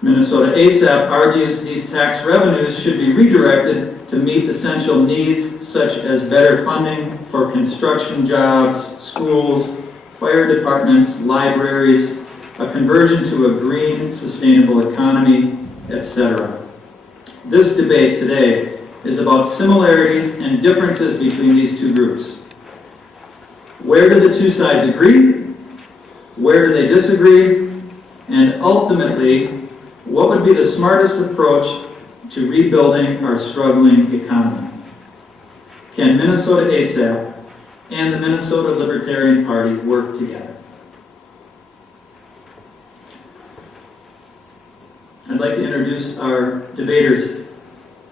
Minnesota ASAP argues these tax revenues should be redirected to meet essential needs such as better funding for construction jobs, schools, fire departments, libraries, a conversion to a green, sustainable economy, etc. This debate today is about similarities and differences between these two groups. Where do the two sides agree? Where do they disagree? And ultimately, what would be the smartest approach to rebuilding our struggling economy? Can Minnesota ASAP and the Minnesota Libertarian Party work together? I'd like to introduce our debaters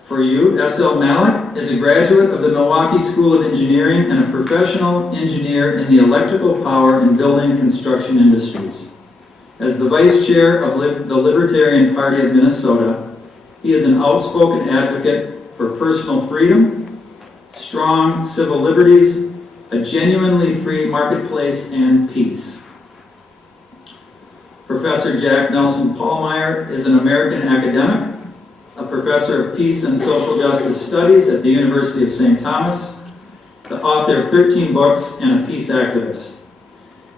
for you. S.L. Malik is a graduate of the Milwaukee School of Engineering and a professional engineer in the electrical power and building construction industries. As the Vice Chair of the Libertarian Party of Minnesota, he is an outspoken advocate for personal freedom, strong civil liberties, a genuinely free marketplace, and peace. Professor Jack Nelson Pallmeyer is an American academic, a professor of peace and social justice studies at the University of St. Thomas, the author of 13 books, and a peace activist.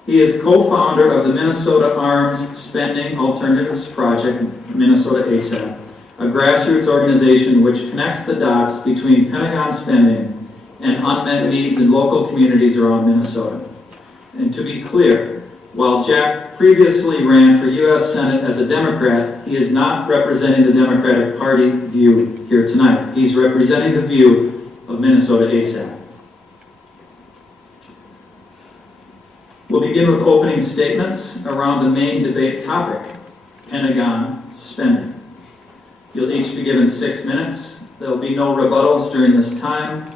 He is co-founder of the Minnesota Arms Spending Alternatives Project, Minnesota ASAP, a grassroots organization which connects the dots between Pentagon spending and unmet needs in local communities around Minnesota. And to be clear, while Jack previously ran for U.S. Senate as a Democrat, he is not representing the Democratic Party view here tonight. He's representing the view of Minnesota ASAP. We'll begin with opening statements around the main debate topic, Pentagon spending. You'll each be given 6 minutes. There'll be no rebuttals during this time.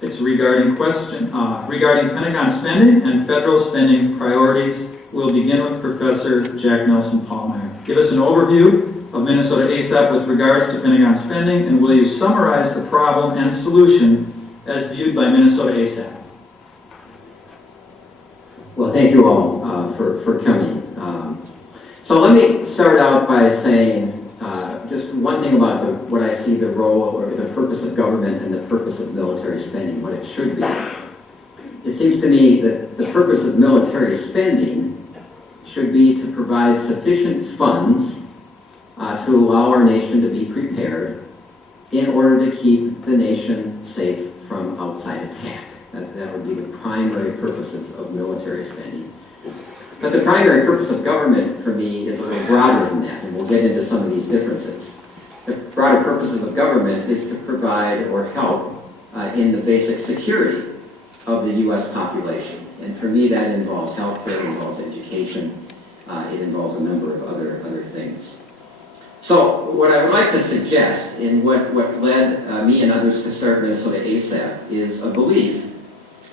It's regarding Pentagon spending and federal spending priorities. We'll begin with Professor Jack Nelson Pallmeyer. Give us an overview of Minnesota ASAP with regards to Pentagon spending, and will you summarize the problem and solution as viewed by Minnesota ASAP? Well, thank you all for coming. So let me start out by saying just one thing about what I see the role or the purpose of government and the purpose of military spending, what it should be. It seems to me that the purpose of military spending should be to provide sufficient funds to allow our nation to be prepared in order to keep the nation safe from outside attack. That would be the primary purpose of military spending. But the primary purpose of government, for me, is a little broader than that, and we'll get into some of these differences. The broader purposes of government is to provide or help in the basic security of the U.S. population. And for me, that involves healthcare, it involves education, it involves a number of other things. So what I would like to suggest in what led me and others to start Minnesota ASAP is a belief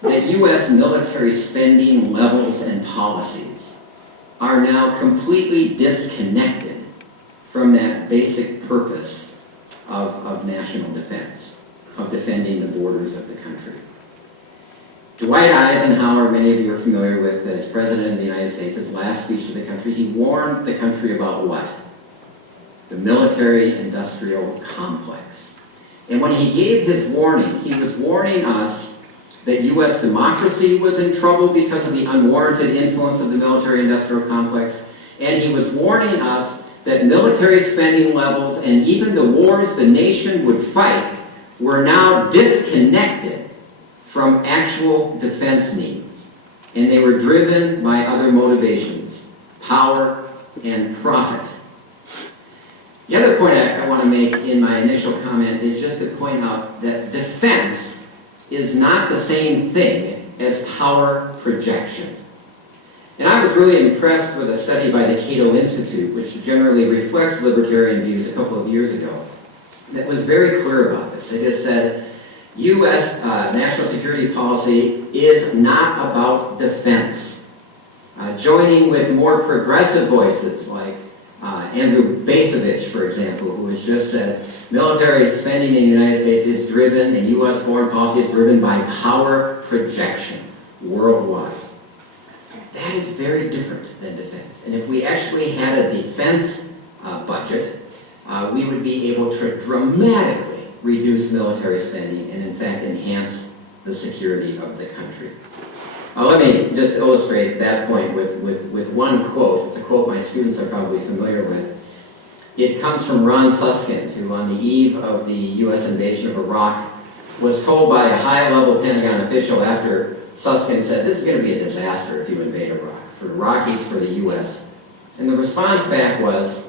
that U.S. military spending levels and policies are now completely disconnected from that basic purpose of national defense, of defending the borders of the country. Dwight Eisenhower, many of you are familiar with as President of the United States, his last speech to the country, he warned the country about what? The military-industrial complex. And when he gave his warning, he was warning us that U.S. democracy was in trouble because of the unwarranted influence of the military-industrial complex, and he was warning us that military spending levels and even the wars the nation would fight were now disconnected from actual defense needs, and they were driven by other motivations, power and profit. The other point I want to make in my initial comment is just to point out that defense is not the same thing as power projection. And I was really impressed with a study by the Cato Institute, which generally reflects libertarian views a couple of years ago, that was very clear about this. It has said, U.S. national security policy is not about defense. Joining with more progressive voices like Andrew Bacevich, for example, who has just said, military spending in the United States is driven, and U.S. foreign policy is driven by power projection worldwide. That is very different than defense. And if we actually had a defense budget, we would be able to dramatically reduce military spending and in fact enhance the security of the country. Let me just illustrate that point with one quote. It's a quote my students are probably familiar with. It comes from Ron Suskind, who on the eve of the U.S. invasion of Iraq was told by a high-level Pentagon official after Suskind said, "This is going to be a disaster if you invade Iraq, for the Iraqis, for the U.S." And the response back was,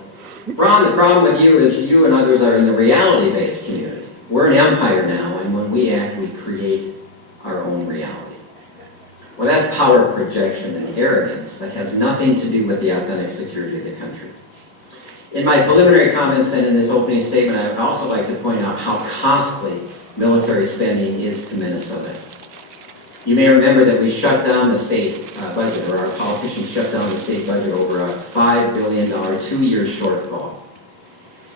"Ron, the problem with you is you and others are in the reality-based community. We're an empire now, and when we act, we create our own reality." Well, that's power projection and arrogance that has nothing to do with the authentic security of the country. In my preliminary comments and in this opening statement, I would also like to point out how costly military spending is to Minnesota. You may remember that we shut down the state budget, or our politicians shut down the state budget over a $5 billion two-year shortfall.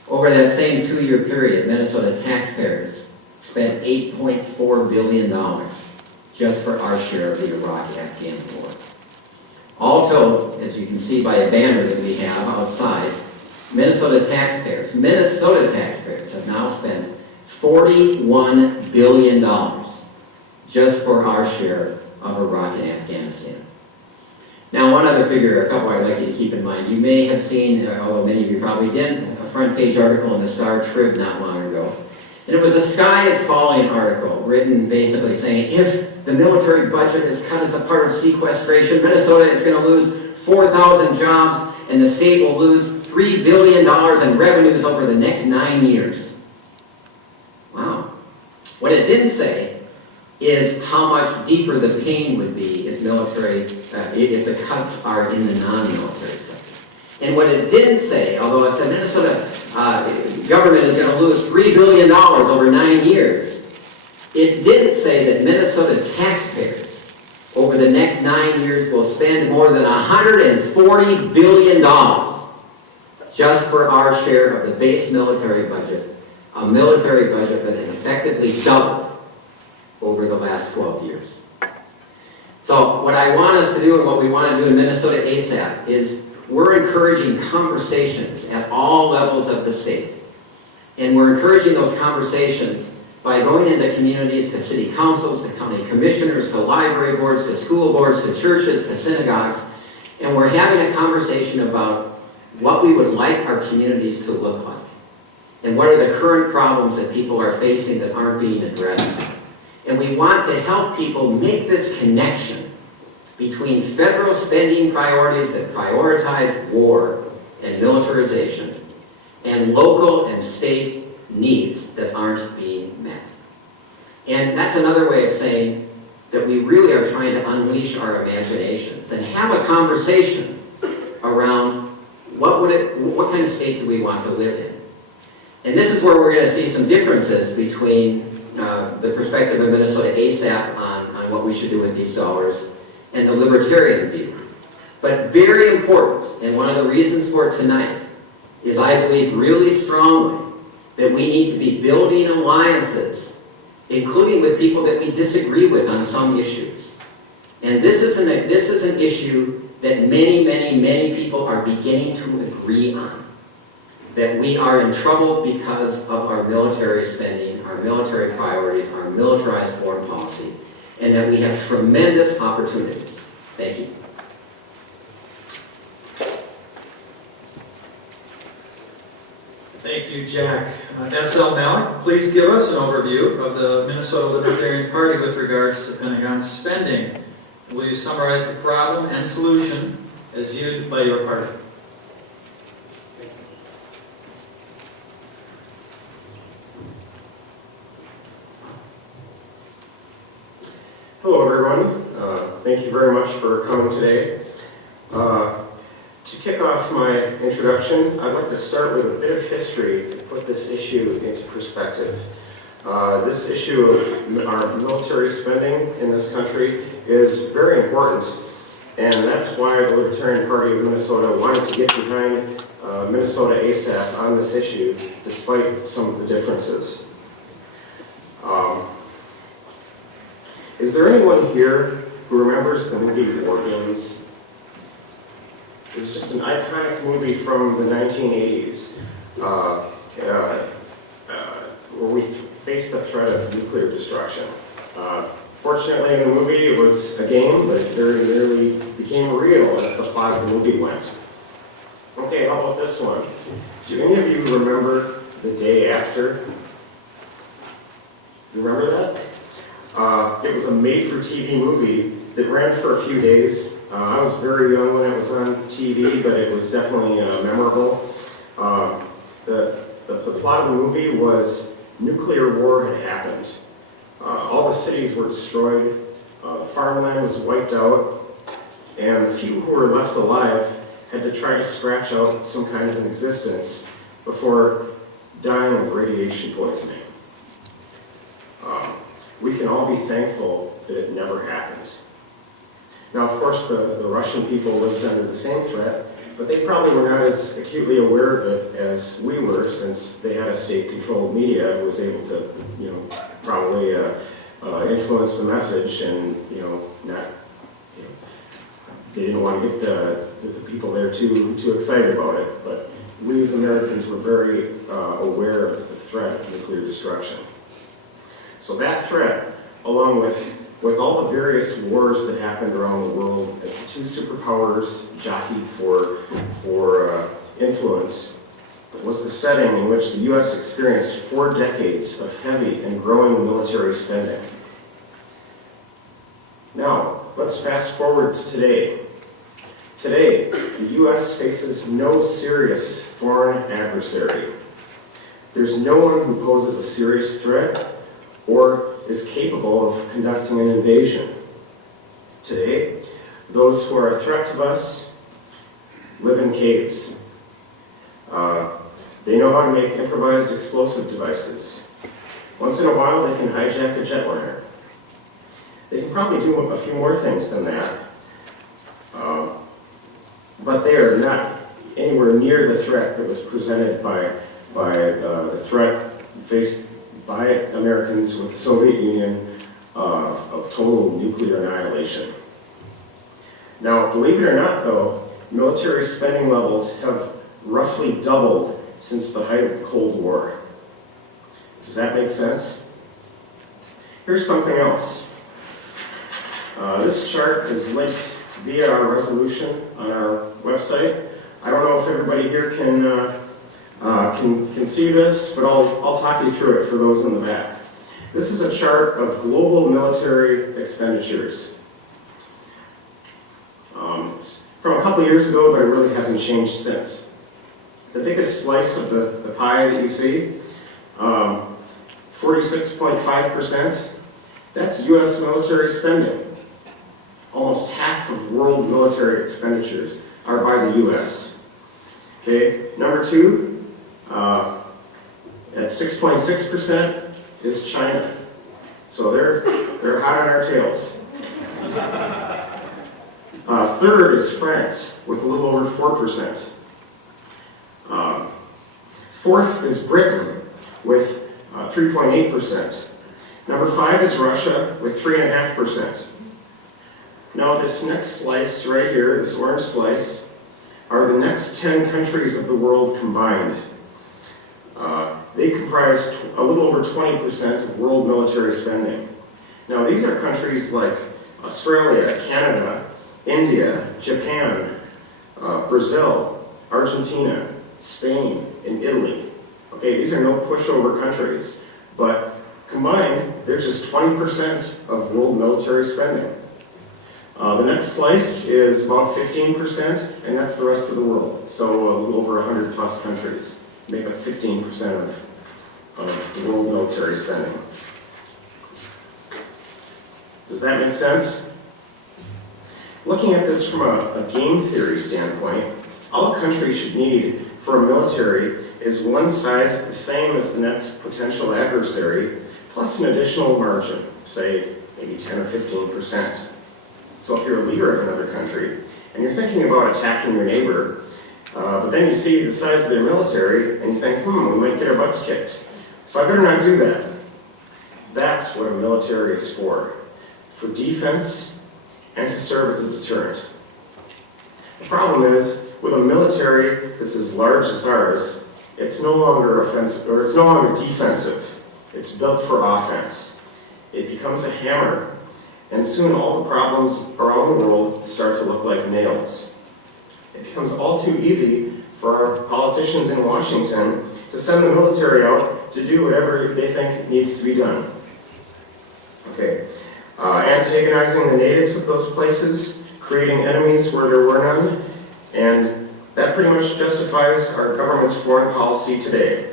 Over that same two-year period, Minnesota taxpayers spent $8.4 billion just for our share of the Iraq-Afghan war. All told, as you can see by a banner that we have outside, Minnesota taxpayers have now spent $41 billion just for our share of Iraq and Afghanistan. Now, one other figure, a couple I'd like you to keep in mind. You may have seen, although many of you probably didn't, a front page article in the Star Trib not long ago. And it was a sky is falling article written basically saying, if the military budget is cut as a part of sequestration, Minnesota is going to lose 4,000 jobs and the state will lose $3 billion in revenues over the next 9 years. Wow. What it didn't say is how much deeper the pain would be if if the cuts are in the non-military sector. And what it didn't say, although it said Minnesota government is going to lose $3 billion over 9 years, it didn't say that Minnesota taxpayers over the next 9 years will spend more than $140 billion just for our share of the base military budget, a military budget that has effectively doubled over the last 12 years. So what I want us to do and what we want to do in Minnesota ASAP is we're encouraging conversations at all levels of the state. And we're encouraging those conversations by going into communities, to city councils, to county commissioners, to library boards, to school boards, to churches, to synagogues. And we're having a conversation about what we would like our communities to look like. And what are the current problems that people are facing that aren't being addressed. And we want to help people make this connection between federal spending priorities that prioritize war and militarization and local and state needs that aren't being met. And that's another way of saying that we really are trying to unleash our imaginations and have a conversation around what kind of state do we want to live in. And this is where we're going to see some differences between the perspective of Minnesota ASAP on what we should do with these dollars and the libertarian view. But very important, and one of the reasons for tonight, is I believe really strongly that we need to be building alliances, including with people that we disagree with on some issues. And this is an issue that many people are beginning to agree on. That we are in trouble because of our military spending, our military priorities, our militarized foreign policy, and that we have tremendous opportunities. Thank you. Thank you, Jack. S.L. Malik, please give us an overview of the Minnesota Libertarian Party with regards to Pentagon spending. Will you summarize the problem and solution as viewed by your party? Hello, everyone. Thank you very much for coming today. To kick off my introduction, I'd like to start with a bit of history to put this issue into perspective. This issue of our military spending in this country is very important, and that's why the Libertarian Party of Minnesota wanted to get behind Minnesota ASAP on this issue, despite some of the differences. Is there anyone here who remembers the movie War Games? It was just an iconic movie from the 1980s where we faced the threat of nuclear destruction. Fortunately, in the movie, it was a game, but it very nearly became real as the plot of the movie went. Okay, how about this one? Do any of you remember The Day After? You remember that? It was a made-for-TV movie that ran for a few days. I was very young when it was on TV, but it was definitely memorable. The plot of the movie was nuclear war had happened. All the cities were destroyed, farmland was wiped out, and the few who were left alive had to try to scratch out some kind of an existence before dying of radiation poisoning. We can all be thankful that it never happened. Now, of course, the Russian people lived under the same threat, but they probably were not as acutely aware of it as we were, since they had a state-controlled media who was able to, probably influence the message, and not, they didn't want to get the people there too excited about it. But we as Americans were very aware of the threat of nuclear destruction. So that threat, along with all the various wars that happened around the world as the two superpowers jockeyed for influence, was the setting in which the U.S. experienced 4 decades of heavy and growing military spending. Now, let's fast forward to today. Today, the U.S. faces no serious foreign adversary. There's no one who poses a serious threat or is capable of conducting an invasion. Today, those who are a threat to us live in caves. They know how to make improvised explosive devices. Once in a while, they can hijack a jetliner. They can probably do a few more things than that. But they are not anywhere near the threat that was presented by the threat faced by Americans with the Soviet Union of total nuclear annihilation. Now, believe it or not, though, military spending levels have roughly doubled since the height of the Cold War. Does that make sense? Here's something else. This chart is linked via our resolution on our website. I don't know if everybody here can see this, but I'll talk you through it for those in the back. This is a chart of global military expenditures. It's from a couple years ago, but it really hasn't changed since. The biggest slice of the pie that you see, 46.5%, that's U.S. military spending. Almost half of world military expenditures are by the U.S. Okay, number 2, at 6.6% is China. So they're hot on our tails. Third is France with a little over 4%. Fourth is Britain with 3.8%. Number 5 is Russia with 3.5%. Now this next slice right here, this orange slice, are the next 10 countries of the world combined. They comprise a little over 20% of world military spending. Now these are countries like Australia, Canada, India, Japan, Brazil, Argentina, Spain, and Italy. Okay, these are no pushover countries, but combined, they're just 20% of world military spending. The next slice is about 15%, and that's the rest of the world. So a little over 100 plus countries make up 15% of the world military spending. Does that make sense? Looking at this from a game theory standpoint, all a country should need for a military is one size the same as the next potential adversary, plus an additional margin, say maybe 10 or 15%. So if you're a leader of another country, and you're thinking about attacking your neighbor, but then you see the size of their military, and you think, we might get our butts kicked. So I better not do that. That's what a military is for defense and to serve as a deterrent. The problem is, with a military that's as large as ours, it's no longer offensive, or it's no longer defensive. It's built for offense. It becomes a hammer, and soon all the problems around the world start to look like nails. It becomes all too easy for our politicians in Washington to send the military out to do whatever they think needs to be done. Okay. Antagonizing the natives of those places, creating enemies where there were none, and that pretty much justifies our government's foreign policy today.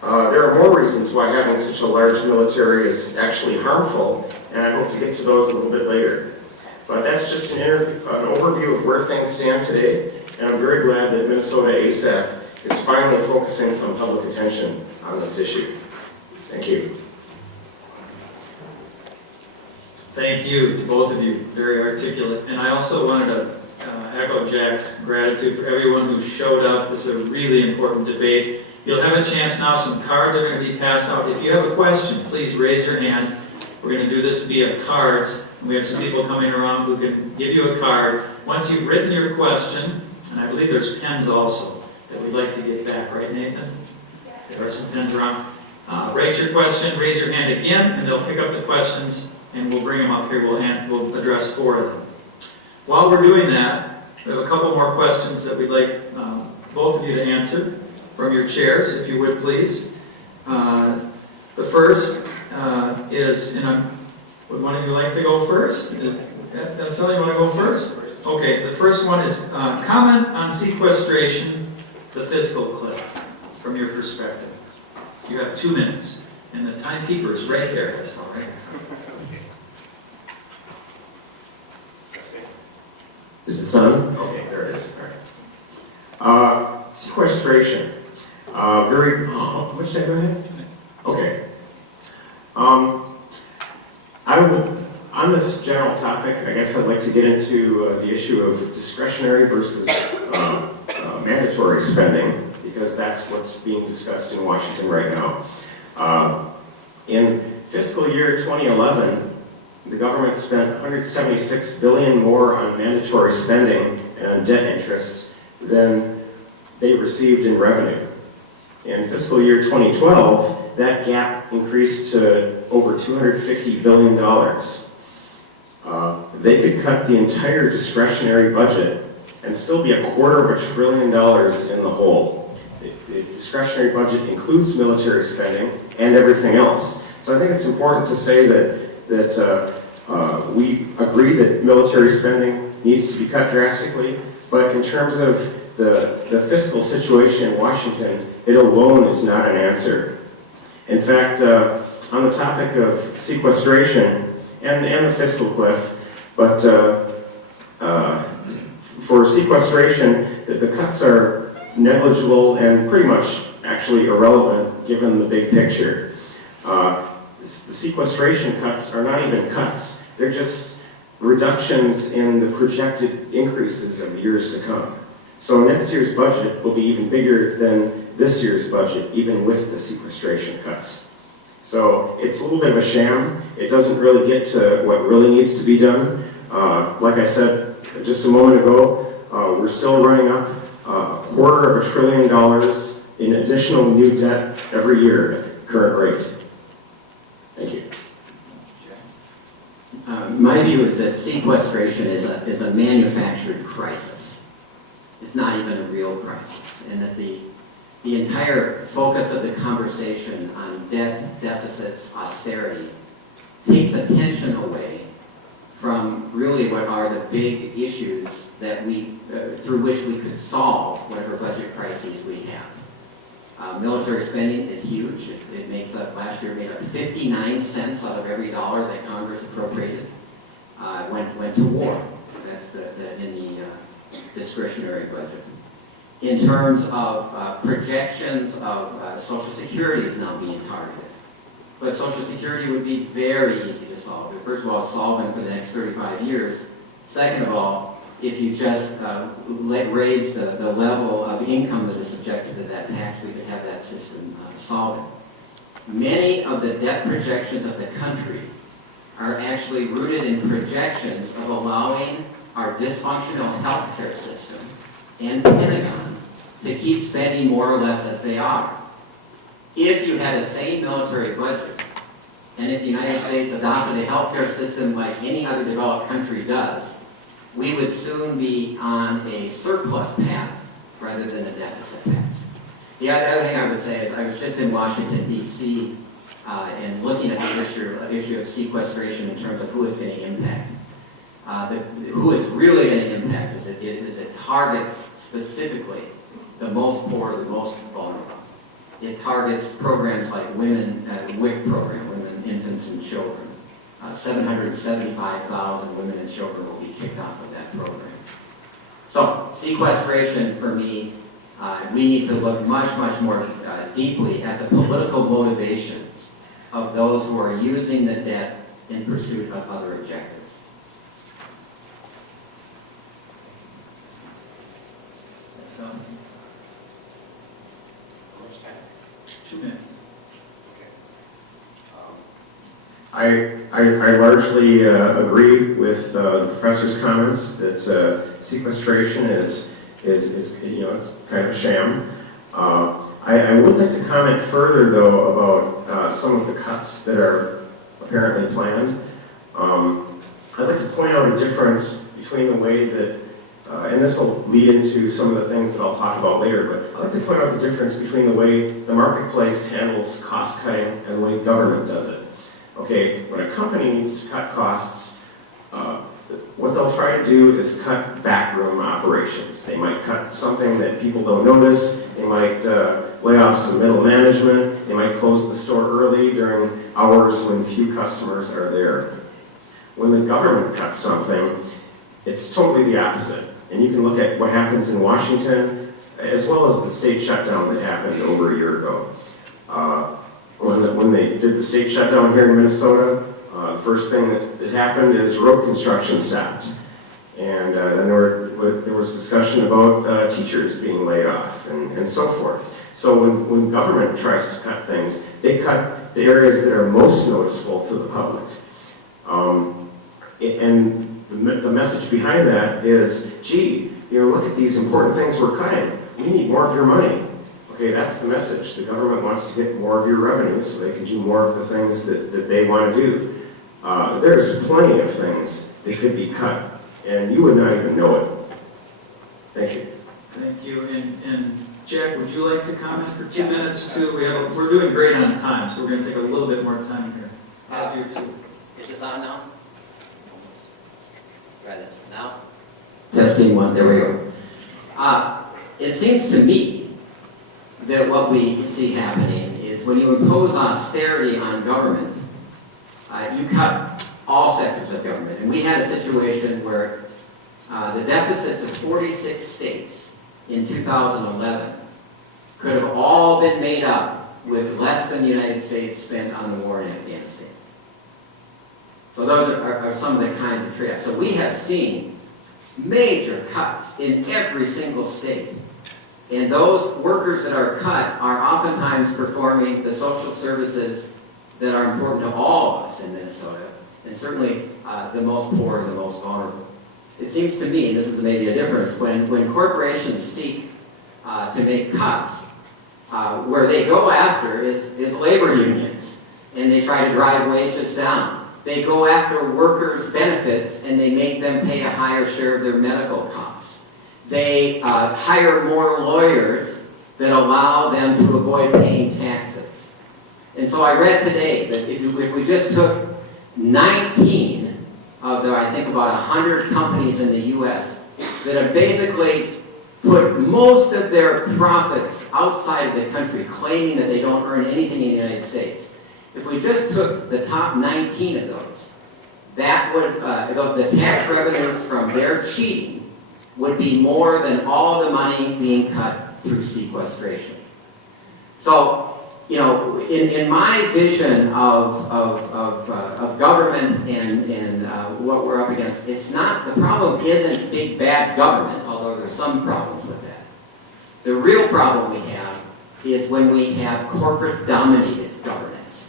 There are more reasons why having such a large military is actually harmful, and I hope to get to those a little bit later. But that's just an overview of where things stand today, and I'm very glad that Minnesota ASAP is finally focusing some public attention on this issue. Thank you. Thank you to both of you, very articulate. And I also wanted to echo Jack's gratitude for everyone who showed up. This is a really important debate. You'll have a chance now, some cards are going to be passed out. If you have a question, please raise your hand. We're going to do this via cards. We have some people coming around who can give you a card. Once you've written your question, and I believe there's pens also that we'd like to get back, right, Nathan? There are some pens around. Write your question, raise your hand again, and they'll pick up the questions, and we'll bring them up here. We'll address 4 of them. While we're doing that, we have a couple more questions that we'd like both of you to answer from your chairs, if you would, please. The first is, and would one of you like to go first? Sally, you want to go first? Okay, the first one is comment on sequestration, the fiscal cliff, from your perspective. You have 2 minutes, and the timekeeper is right there. That's all right. Is it on? Okay, there it is. All right. Sequestration. Which did I go ahead? Okay. On this general topic, I guess I'd like to get into the issue of discretionary versus mandatory spending, because that's what's being discussed in Washington right now. In fiscal year 2011, the government spent $176 billion more on mandatory spending and on debt interest than they received in revenue. In fiscal year 2012, that gap increased to over $250 billion. They could cut the entire discretionary budget and still be $250 billion in the hole. The discretionary budget includes military spending and everything else. So I think it's important to say that we agree that military spending needs to be cut drastically, but in terms of the fiscal situation in Washington, it alone is not an answer. In fact, on the topic of sequestration and the fiscal cliff, but for sequestration, the cuts are negligible and pretty much actually irrelevant given the big picture. The sequestration cuts are not even cuts. They're just reductions in the projected increases of years to come. So next year's budget will be even bigger than this year's budget, even with the sequestration cuts. So it's a little bit of a sham. It doesn't really get to what really needs to be done. Like I said just a moment ago, we're still running up $250 billion in additional new debt every year at the current rate. Thank you. My view is that sequestration is a manufactured crisis. It's not even a real crisis, and that the entire focus of the conversation on debt, deficits, austerity takes attention away from really what are the big issues that through which we could solve whatever budget crises we have. Military spending is huge. It makes up, last year, made up 59 cents out of every dollar that Congress appropriated went to war. That's in the discretionary budget. In terms of projections of Social Security is now being targeted. But Social Security would be very easy to solve. First of all, solve them for the next 35 years. Second of all, if you just raise the level of income that is subjected to that tax, we could have that system solved. Many of the debt projections of the country are actually rooted in projections of allowing our dysfunctional healthcare system and Pentagon to keep spending more or less as they are. If you had a sane military budget, and if the United States adopted a healthcare system like any other developed country does, we would soon be on a surplus path rather than a deficit path. The other thing I would say is I was just in Washington, D.C., and looking at the issue of sequestration in terms of who is going to impact. Who is really going to impact is it targets specifically the most poor, the most vulnerable. It targets programs like WIC program, Women, Infants, and Children. 775,000 women and children will be kicked off of that program. So sequestration, for me, we need to look much, much more deeply at the political motivations of those who are using the debt in pursuit of other objectives. So, 2 minutes. I largely agree with the professor's comments that sequestration is it's kind of a sham. I would like to comment further though about some of the cuts that are apparently planned. I'd like to point out a difference between the way that, and this will lead into some of the things that I'll talk about later, but I'd like to point out the difference between the way the marketplace handles cost cutting and the way government does it. Okay, when a company needs to cut costs, what they'll try to do is cut backroom operations. They might cut something that people don't notice. They might lay off some middle management. They might close the store early during hours when few customers are there. When the government cuts something, it's totally the opposite. And you can look at what happens in Washington, as well as the state shutdown that happened over a year ago. When they did the state shutdown here in Minnesota, the first thing that happened is road construction stopped. And then there was discussion about teachers being laid off and so forth. So when government tries to cut things, they cut the areas that are most noticeable to the public. And the message behind that is, gee, look at these important things we're cutting. We need more of your money. Okay, that's the message. The government wants to get more of your revenue so they can do more of the things that they want to do. There's plenty of things that could be cut, and you would not even know it. Thank you. Thank you. And Jack, would you like to comment for 2 minutes too? We're doing great on time, so we're going to take a little bit more time here. You too. Is this on now? Try this. Now? Testing 1, there we go. It seems to me that what we see happening is when you impose austerity on government, you cut all sectors of government. And we had a situation where the deficits of 46 states in 2011 could have all been made up with less than the United States spent on the war in Afghanistan. So those are some of the kinds of trade-offs. So we have seen major cuts in every single state. And those workers that are cut are oftentimes performing the social services that are important to all of us in Minnesota, and certainly the most poor and the most vulnerable. It seems to me, and this is maybe a difference, when corporations seek to make cuts, where they go after is labor unions, and they try to drive wages down. They go after workers' benefits, and they make them pay a higher share of their medical costs. They hire more lawyers that allow them to avoid paying taxes. And so I read today that if we just took 19 of the, I think about 100 companies in the U.S. that have basically put most of their profits outside of the country, claiming that they don't earn anything in the United States. If we just took the top 19 of those, that would, the tax revenues from their cheating would be more than all the money being cut through sequestration. So, in my vision of government and what we're up against, it's not, the problem isn't big bad government, although there's some problems with that. The real problem we have is when we have corporate dominated governance.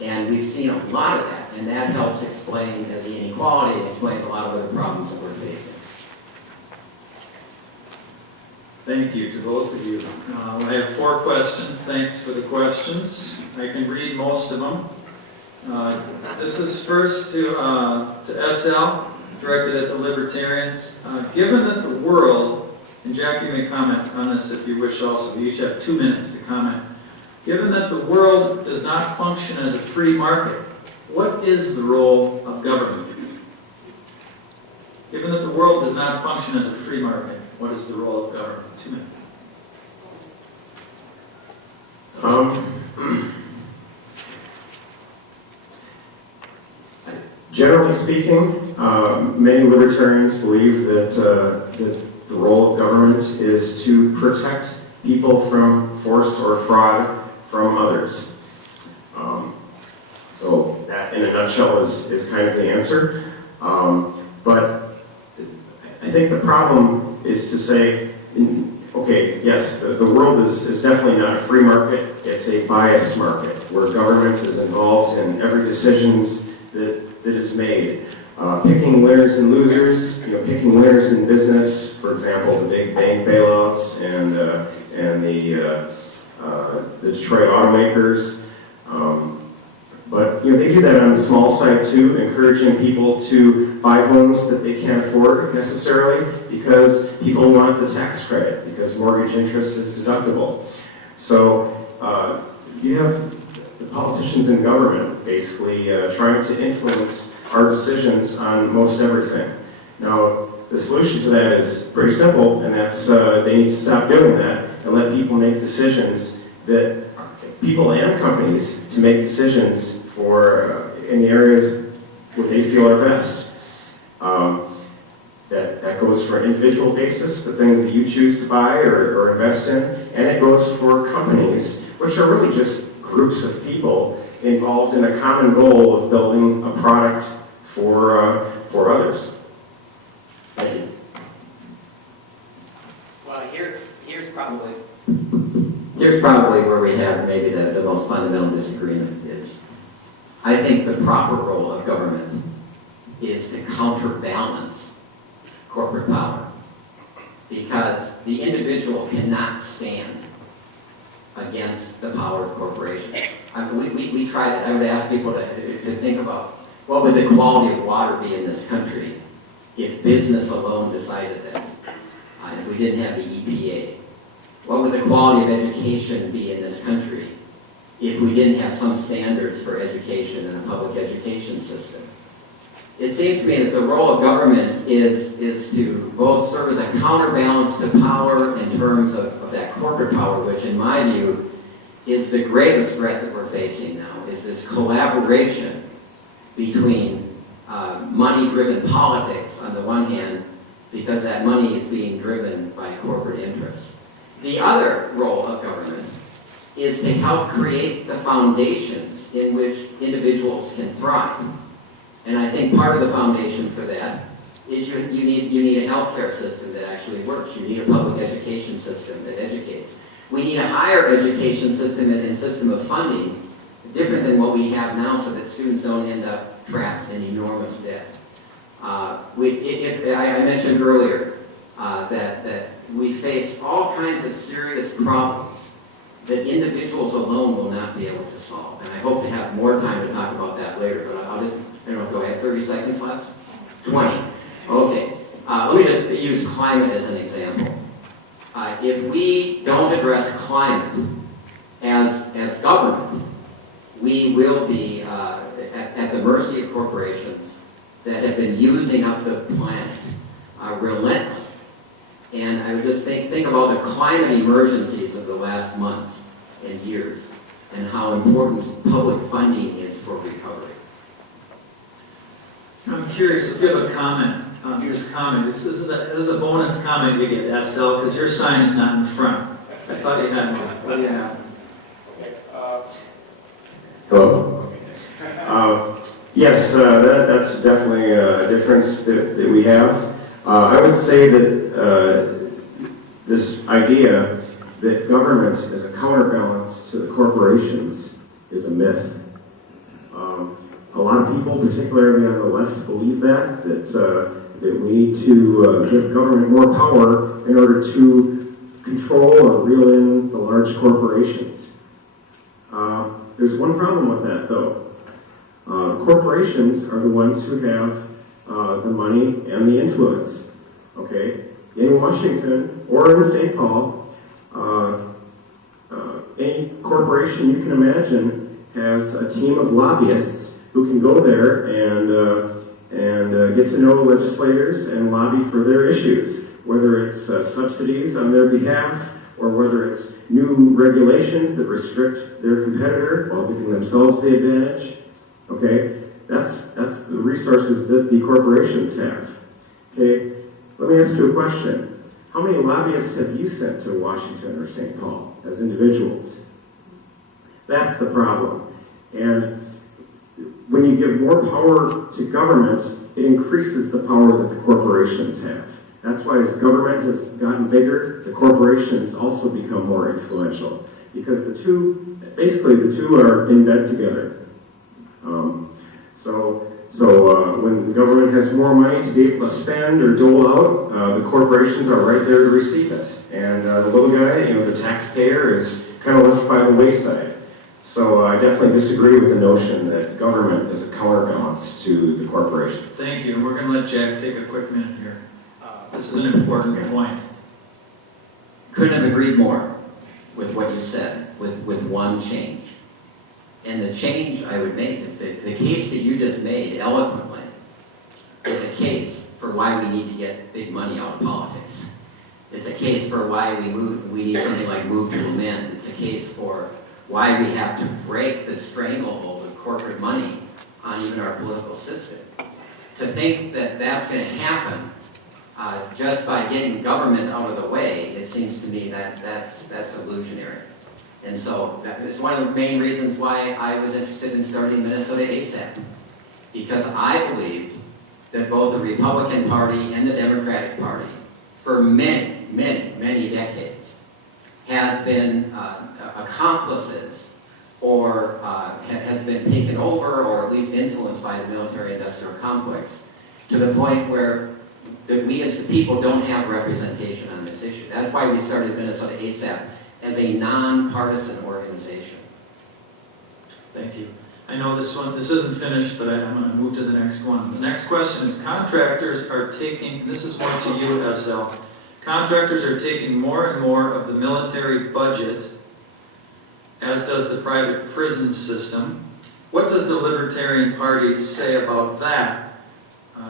And we've seen a lot of that, and that helps explain the inequality and explains a lot of other problems that we're facing. Thank you to both of you. I have 4 questions. Thanks for the questions. I can read most of them. This is first to SL, directed at the Libertarians. Given that the world, and Jack, you may comment on this if you wish also, you each have 2 minutes to comment. Given that the world does not function as a free market, what is the role of government? Given that the world does not function as a free market, what is the role of government? 2 minutes. Generally speaking, many libertarians believe that the role of government is to protect people from force or fraud from others. So that, in a nutshell, is kind of the answer. But I think the problem is to say, okay, yes, the world is definitely not a free market. It's a biased market where government is involved in every decisions that is made. Picking winners and losers, picking winners in business, for example, the big bank bailouts and the Detroit automakers. But they do that on the small side too, encouraging people to buy homes that they can't afford necessarily because people want the tax credit because mortgage interest is deductible. So you have the politicians in government basically trying to influence our decisions on most everything. Now, the solution to that is pretty simple, and that's they need to stop doing that and let people make decisions that people and companies to make decisions for in the areas where they feel are best. That goes for an individual basis, the things that you choose to buy or invest in, and it goes for companies, which are really just groups of people involved in a common goal of building a product for others. Thank you. Well, here's probably where we have maybe the most fundamental disagreement is, I think the proper role of government is to counterbalance corporate power, because the individual cannot stand against the power of corporations. We try that. I would ask people to think about what would the quality of water be in this country if business alone decided that, if we didn't have the EPA. What would the quality of education be in this country if we didn't have some standards for education and a public education system? It seems to me that the role of government is to both serve as a counterbalance to power in terms of that corporate power, which in my view is the greatest threat that we're facing now, is this collaboration between money-driven politics on the one hand, because that money is being driven by corporate interests. The other role of government is to help create the foundations in which individuals can thrive. And I think part of the foundation for that is you need a healthcare system that actually works. You need a public education system that educates. We need a higher education system and system of funding different than what we have now, so that students don't end up trapped in enormous debt. I mentioned earlier that we face all kinds of serious problems that individuals alone will not be able to solve. And I hope to have more time to talk about that later, but I'll just, do I have 30 seconds left? 20. Okay. Let me just use climate as an example. If we don't address climate as government, we will be at the mercy of corporations that have been using up the planet relentlessly. And I would just think about the climate emergencies of the last months and years and how important public funding is for recovery. I'm curious if you have a comment on this comment. This is a bonus comment you get, SL, because your sign is not in front. I thought you had one. What do you have? Hello? Yes, that's definitely a difference that we have. I would say that this idea that government is a counterbalance to the corporations is a myth. A lot of people, particularly on the left, believe that we need to give government more power in order to control or reel in the large corporations. There's one problem with that, though. Corporations are the ones who have the money and the influence. Okay, in Washington or in St. Paul, any corporation you can imagine has a team of lobbyists who can go there and get to know legislators and lobby for their issues, whether it's subsidies on their behalf or whether it's new regulations that restrict their competitor while giving themselves the advantage. Okay, that's the resources that the corporations have. Okay, let me ask you a question. How many lobbyists have you sent to Washington or St. Paul as individuals? That's the problem. And when you give more power to government, it increases the power that the corporations have. That's why as government has gotten bigger, the corporations also become more influential. Because the two are in bed together. So when the government has more money to be able to spend or dole out, the corporations are right there to receive it. And the little guy, the taxpayer, is kind of left by the wayside. So I definitely disagree with the notion that government is a counterbalance to the corporations. Thank you. We're going to let Jack take a quick minute here. This is an important point. Couldn't have agreed more with what you said, with one change. And the change I would make is that the case that you just made eloquently is a case for why we need to get big money out of politics. It's a case for why we need something like Move to Amend. It's a case for why we have to break the stranglehold of corporate money on even our political system. To think that that's going to happen just by getting government out of the way, it seems to me that that's illusionary. And so it's one of the main reasons why I was interested in starting Minnesota ASAP. Because I believed that both the Republican Party and the Democratic Party, for many, many, many decades, has been accomplices or has been taken over or at least influenced by the military-industrial complex to the point where that we as the people don't have representation on this issue. That's why we started Minnesota ASAP as a non-partisan organization. Thank you. I know this isn't finished, but I'm going to move to the next one. The next question is, contractors are taking, this is more to you, SL, contractors are taking more and more of the military budget, as does the private prison system. What does the Libertarian Party say about that?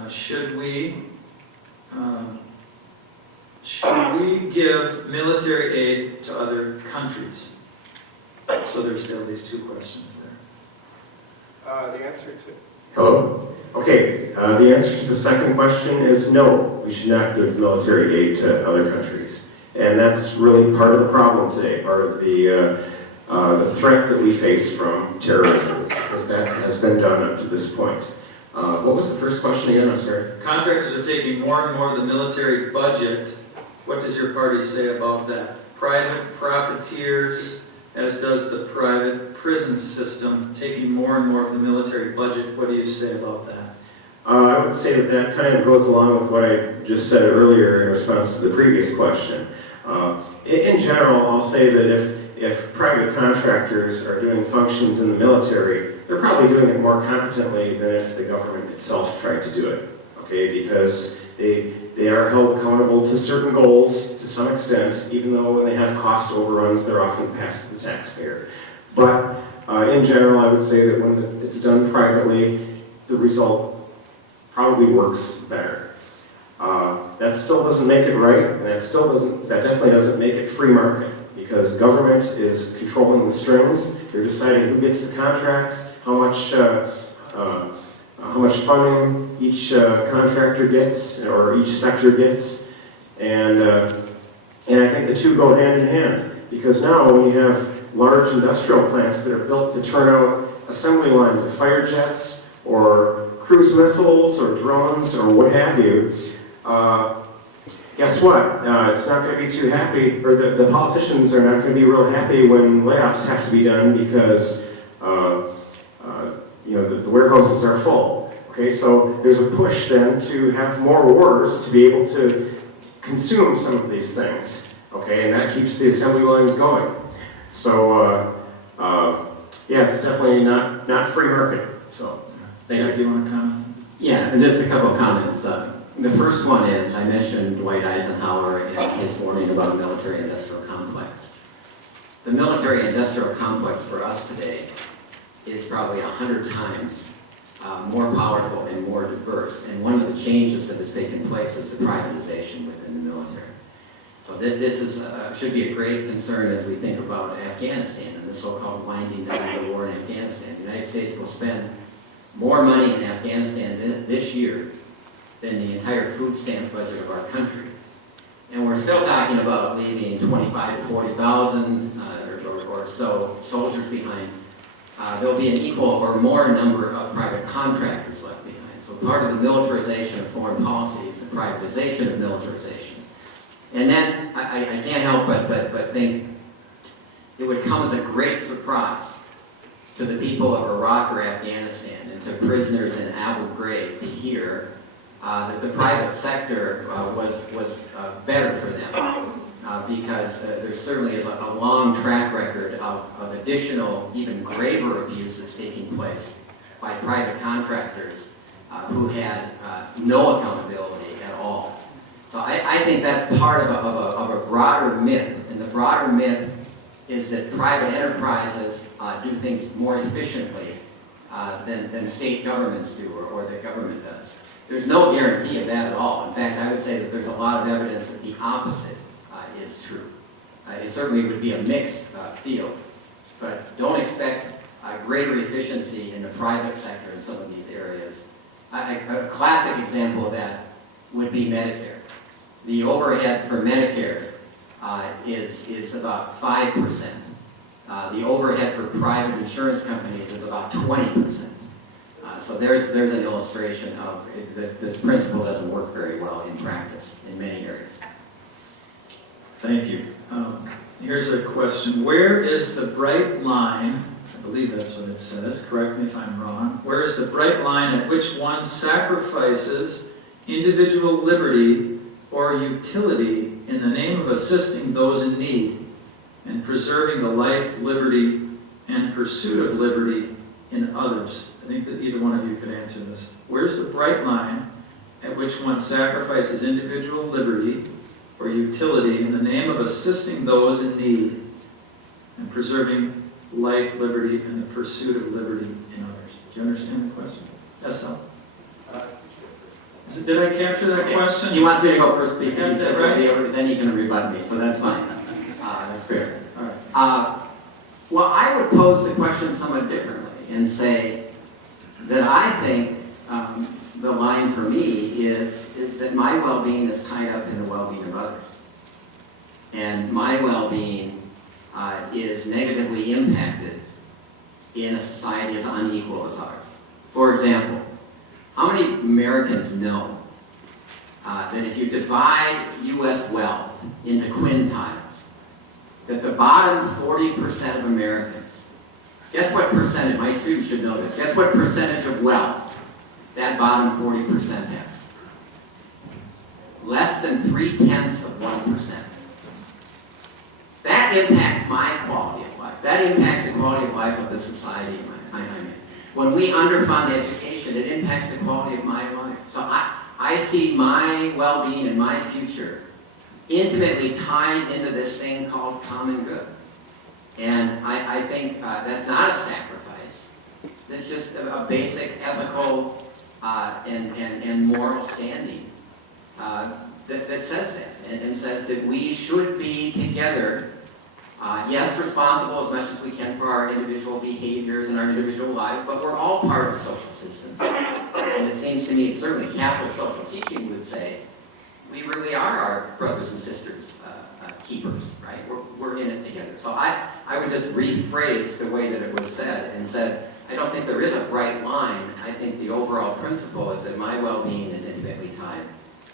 Should we give military aid to other countries? So there's at least two questions there. The answer to... Hello? Okay, the answer to the second question is no. We should not give military aid to other countries. And that's really part of the problem today, part of the threat that we face from terrorism, because that has been done up to this point. What was the first question again? I'm sorry. Contractors are taking more and more of the military budget. What does your party say about that? Private profiteers, as does the private prison system, taking more and more of the military budget. What do you say about that? I would say that kind of goes along with what I just said earlier in response to the previous question. In general, I'll say that if private contractors are doing functions in the military, they're probably doing it more competently than if the government itself tried to do it, okay? Because they are held accountable to certain goals to some extent, even though when they have cost overruns, they're often passed to the taxpayer. But in general, I would say that when it's done privately, the result probably works better. That still doesn't make it right, and that definitely doesn't make it free market, because government is controlling the strings. They're deciding who gets the contracts, how much funding each contractor gets or each sector gets, and I think the two go hand in hand, because now when you have large industrial plants that are built to turn out assembly lines of fighter jets or cruise missiles or drones or what have you, guess what? It's not going to be too happy, or the politicians are not going to be real happy when layoffs have to be done because the warehouses are full. Okay, so there's a push then to have more wars to be able to consume some of these things. okay, and that keeps the assembly lines going. So, yeah, it's definitely not free market, so. Jack, you want to comment? Yeah, and just a couple of comments. The first one is, I mentioned Dwight Eisenhower in his warning about a military-industrial complex. The military-industrial complex for us today is probably 100 times more powerful and more diverse. And one of the changes that has taken place is the privatization within the military. So this is should be a great concern as we think about Afghanistan and the so-called winding down of the war in Afghanistan. The United States will spend more money in Afghanistan this year than the entire food stamp budget of our country. And we're still talking about leaving 25 to 40,000 or so soldiers behind. There'll be an equal or more number of private contractors left behind. So part of the militarization of foreign policy is the privatization of militarization. And then I can't help but think it would come as a great surprise to the people of Iraq or Afghanistan and to prisoners in Abu Ghraib to hear that the private sector was better for them because there certainly is a long track record of additional, even graver abuses taking place by private contractors who had no accountability at all. So I think that's part of a broader myth, and the broader myth is that private enterprises do things more efficiently than state governments do or the government does. There's no guarantee of that at all. In fact, I would say that there's a lot of evidence that the opposite is true. It certainly would be a mixed field, but don't expect greater efficiency in the private sector in some of these areas. A classic example of that would be Medicare. The overhead for Medicare is about 5%. The overhead for private insurance companies is about 20%. So there's an illustration of that this principle doesn't work very well in practice in many areas. Thank you. Here's a question. Where is the bright line, I believe that's what it says, correct me if I'm wrong, where is the bright line at which one sacrifices individual liberty or utility in the name of assisting those in need and preserving the life, liberty, and pursuit of liberty in others? I think that either one of you could answer this. Where's the bright line at which one sacrifices individual liberty or utility in the name of assisting those in need and preserving life, liberty, and the pursuit of liberty in others? Do you understand the question? Yes, Al? Did I capture that question? He wants me to go first because Yeah, he says right. then he can rebut me, so that's fine. That's fair. All right. Well, I would pose the question somewhat differently and say that I think the line for me is that my well-being is tied up in the well-being of others. And my well-being is negatively impacted in a society as unequal as ours. For example, how many Americans know that if you divide U.S. wealth into quintiles, that the bottom 40% of Americans, guess what percentage, my students should know this, guess what percentage of wealth that bottom 40% has? Less than 0.3%. That impacts my quality of life. That impacts the quality of life of the society I'm in. When we underfund education, it impacts the quality of my life. So I see my well-being and my future intimately tied into this thing called common good. And I think that's not a sacrifice. It's just a basic ethical and moral standing that says that, and says that we should be together, yes, responsible as much as we can for our individual behaviors and our individual lives, but we're all part of social systems. And it seems to me, certainly Catholic social teaching would say, we really are our brothers and sisters keepers, right? We're in it together. So I would just rephrase the way that it was said and said, I don't think there is a bright line. I think the overall principle is that my well-being is intimately tied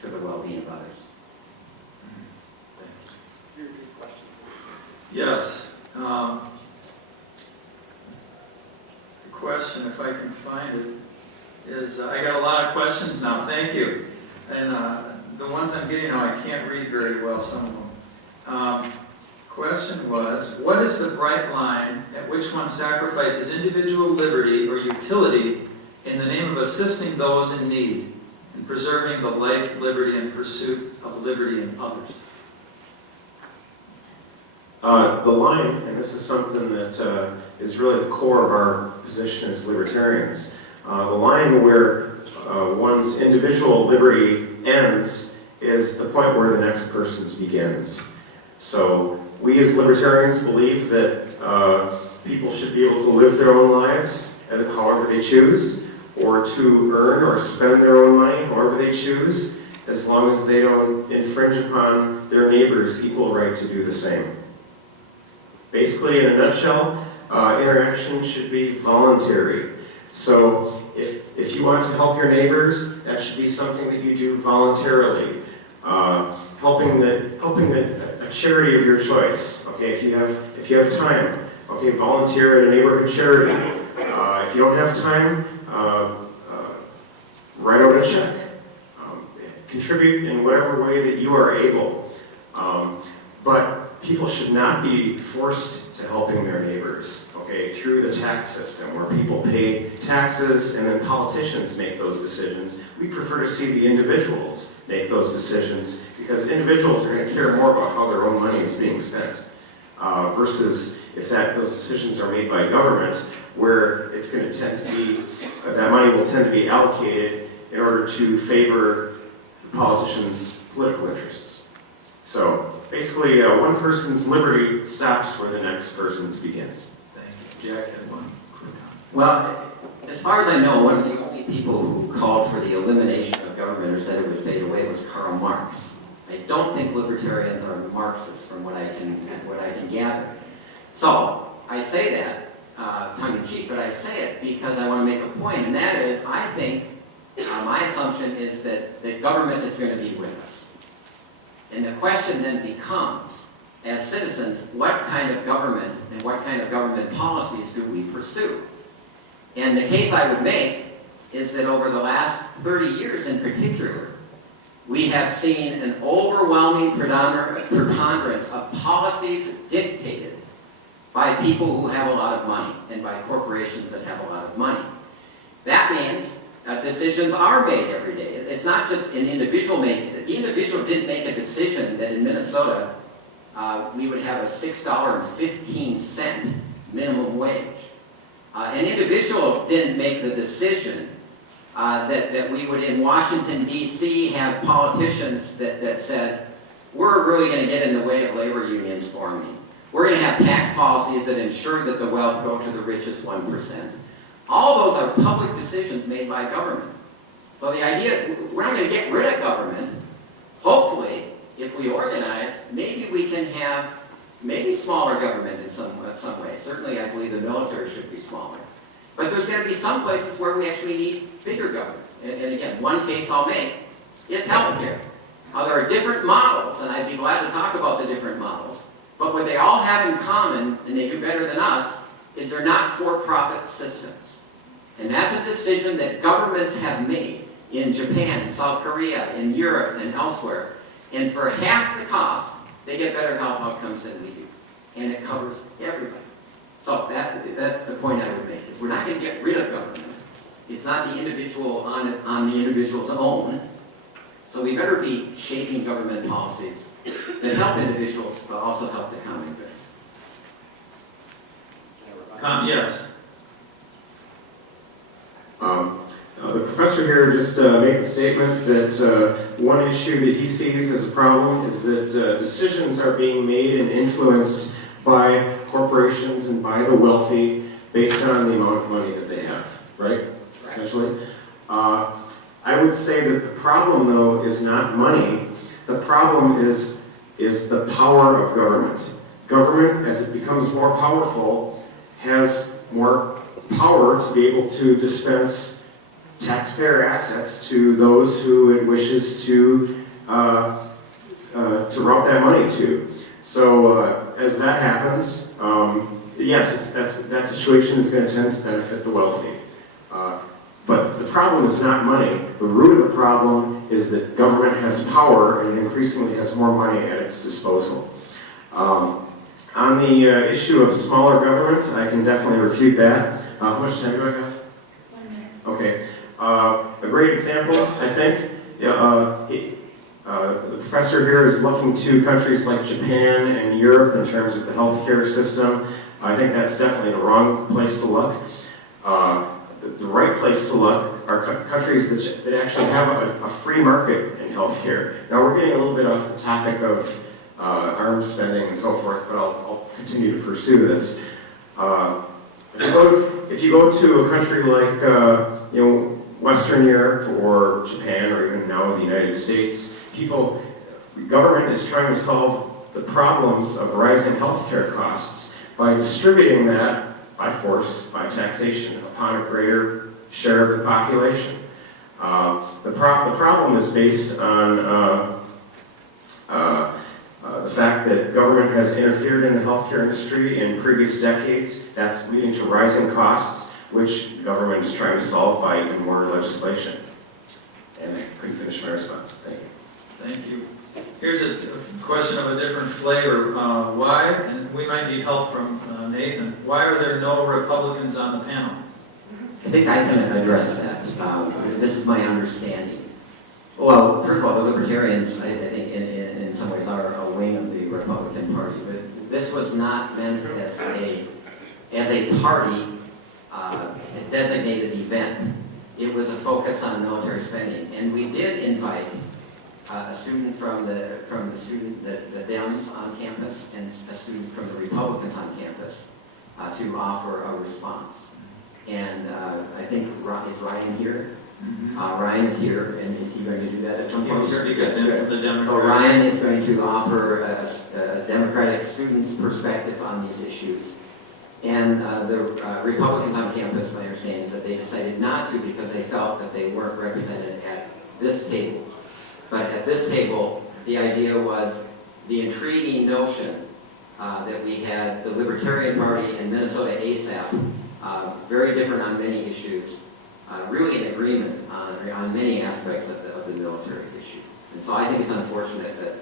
to the well-being of others. Yes. The question, if I can find it, is I got a lot of questions now. Thank you. And the ones I'm getting now, I can't read very well, some of them. Question was, what is the bright line at which one sacrifices individual liberty or utility in the name of assisting those in need and preserving the life, liberty, and pursuit of liberty in others? The line, and this is something that is really the core of our position as libertarians, the line where one's individual liberty ends is the point where the next person's begins. So we as libertarians believe that people should be able to live their own lives however they choose, or to earn or spend their own money however they choose, as long as they don't infringe upon their neighbor's equal right to do the same. Basically, in a nutshell, interaction should be voluntary. So if you want to help your neighbors, that should be something that you do voluntarily. Helping a charity of your choice. Okay, if you have time, okay, volunteer at a neighborhood charity. If you don't have time, write out a check. Contribute in whatever way that you are able. But people should not be forced to helping their neighbors, okay, through the tax system where people pay taxes and then politicians make those decisions. We prefer to see the individuals make those decisions because individuals are going to care more about how their own money is being spent versus if those decisions are made by government where it's going to tend to be, that money will tend to be allocated in order to favor the politicians' political interests. So basically, one person's liberty stops where the next person's begins. Thank you. Jack had one quick comment. Well, as far as I know, one of the only people who called for the elimination of government or said it would fade away was Karl Marx. I don't think libertarians are Marxists from what I can gather. So I say that tongue-in-cheek, but I say it because I want to make a point, and that is, I think my assumption is that government is going to be with us. And the question then becomes, as citizens, what kind of government and what kind of government policies do we pursue? And the case I would make is that over the last 30 years in particular, we have seen an overwhelming preponderance of policies dictated by people who have a lot of money and by corporations that have a lot of money. That means decisions are made every day. It's not just an individual making it. The individual didn't make a decision that in Minnesota we would have a $6.15 minimum wage. An individual didn't make the decision that we would in Washington, D.C. have politicians that said, we're really going to get in the way of labor unions forming. We're going to have tax policies that ensure that the wealth go to the richest 1%. All those are public decisions made by government. So the idea, we're not going to get rid of government. Hopefully, if we organize, maybe we can have maybe smaller government in some way. Certainly, I believe the military should be smaller. But there's going to be some places where we actually need bigger government. And again, one case I'll make is healthcare. Now, there are different models, and I'd be glad to talk about the different models. But what they all have in common, and they do better than us, is they're not for-profit systems. And that's a decision that governments have made in Japan, in South Korea, in Europe, and elsewhere. And for half the cost, they get better health outcomes than we do. And it covers everybody. So that's the point I would make, is we're not going to get rid of government. It's not the individual on the individual's own. So we better be shaping government policies that help individuals, but also help the common good. Yes. The professor here just made the statement that one issue that he sees as a problem is that decisions are being made and influenced by corporations and by the wealthy based on the amount of money that they have, right? Essentially. I would say that the problem, though, is not money. The problem is the power of government. Government, as it becomes more powerful, has more power to be able to dispense taxpayer assets to those who it wishes to route that money to. So as that happens, yes, that situation is going to tend to benefit the wealthy. But the problem is not money. The root of the problem is that government has power and increasingly has more money at its disposal. On the issue of smaller government, I can definitely refute that. How much time do I have? 1 minute. Okay. A great example, I think, the professor here is looking to countries like Japan and Europe in terms of the healthcare system. I think that's definitely the wrong place to look. The right place to look are countries that actually have a free market in healthcare. Now we're getting a little bit off the topic of arms spending and so forth, but I'll continue to pursue this. If you go to a country like Western Europe or Japan or even now the United States, government is trying to solve the problems of rising healthcare costs by distributing that by force, by taxation, upon a greater share of the population. The problem is based on the fact that government has interfered in the healthcare industry in previous decades. That's leading to rising costs, which the government is trying to solve by even more legislation. And I couldn't finish my response. Thank you. Thank you. Here's a question of a different flavor. Why, and we might need help from Nathan, why are there no Republicans on the panel? I think I can address that. This is my understanding. Well, first of all, the Libertarians, I think, in some ways are a wing of the Republican Party, but this was not meant as a party designated event. It was a focus on military spending, and we did invite a student from the Dems on campus and a student from the Republicans on campus to offer a response. And I think, is Ryan here? Ryan is here, and is he going to do that at some point? Because from the Democrats. So Ryan is going to offer a Democratic student's perspective on these issues. And the Republicans on campus, my understanding is that they decided not to because they felt that they weren't represented at this table. But at this table, the idea was the intriguing notion that we had the Libertarian Party and Minnesota ASAP, very different on many issues, really in agreement on many aspects of the military issue. And so I think it's unfortunate that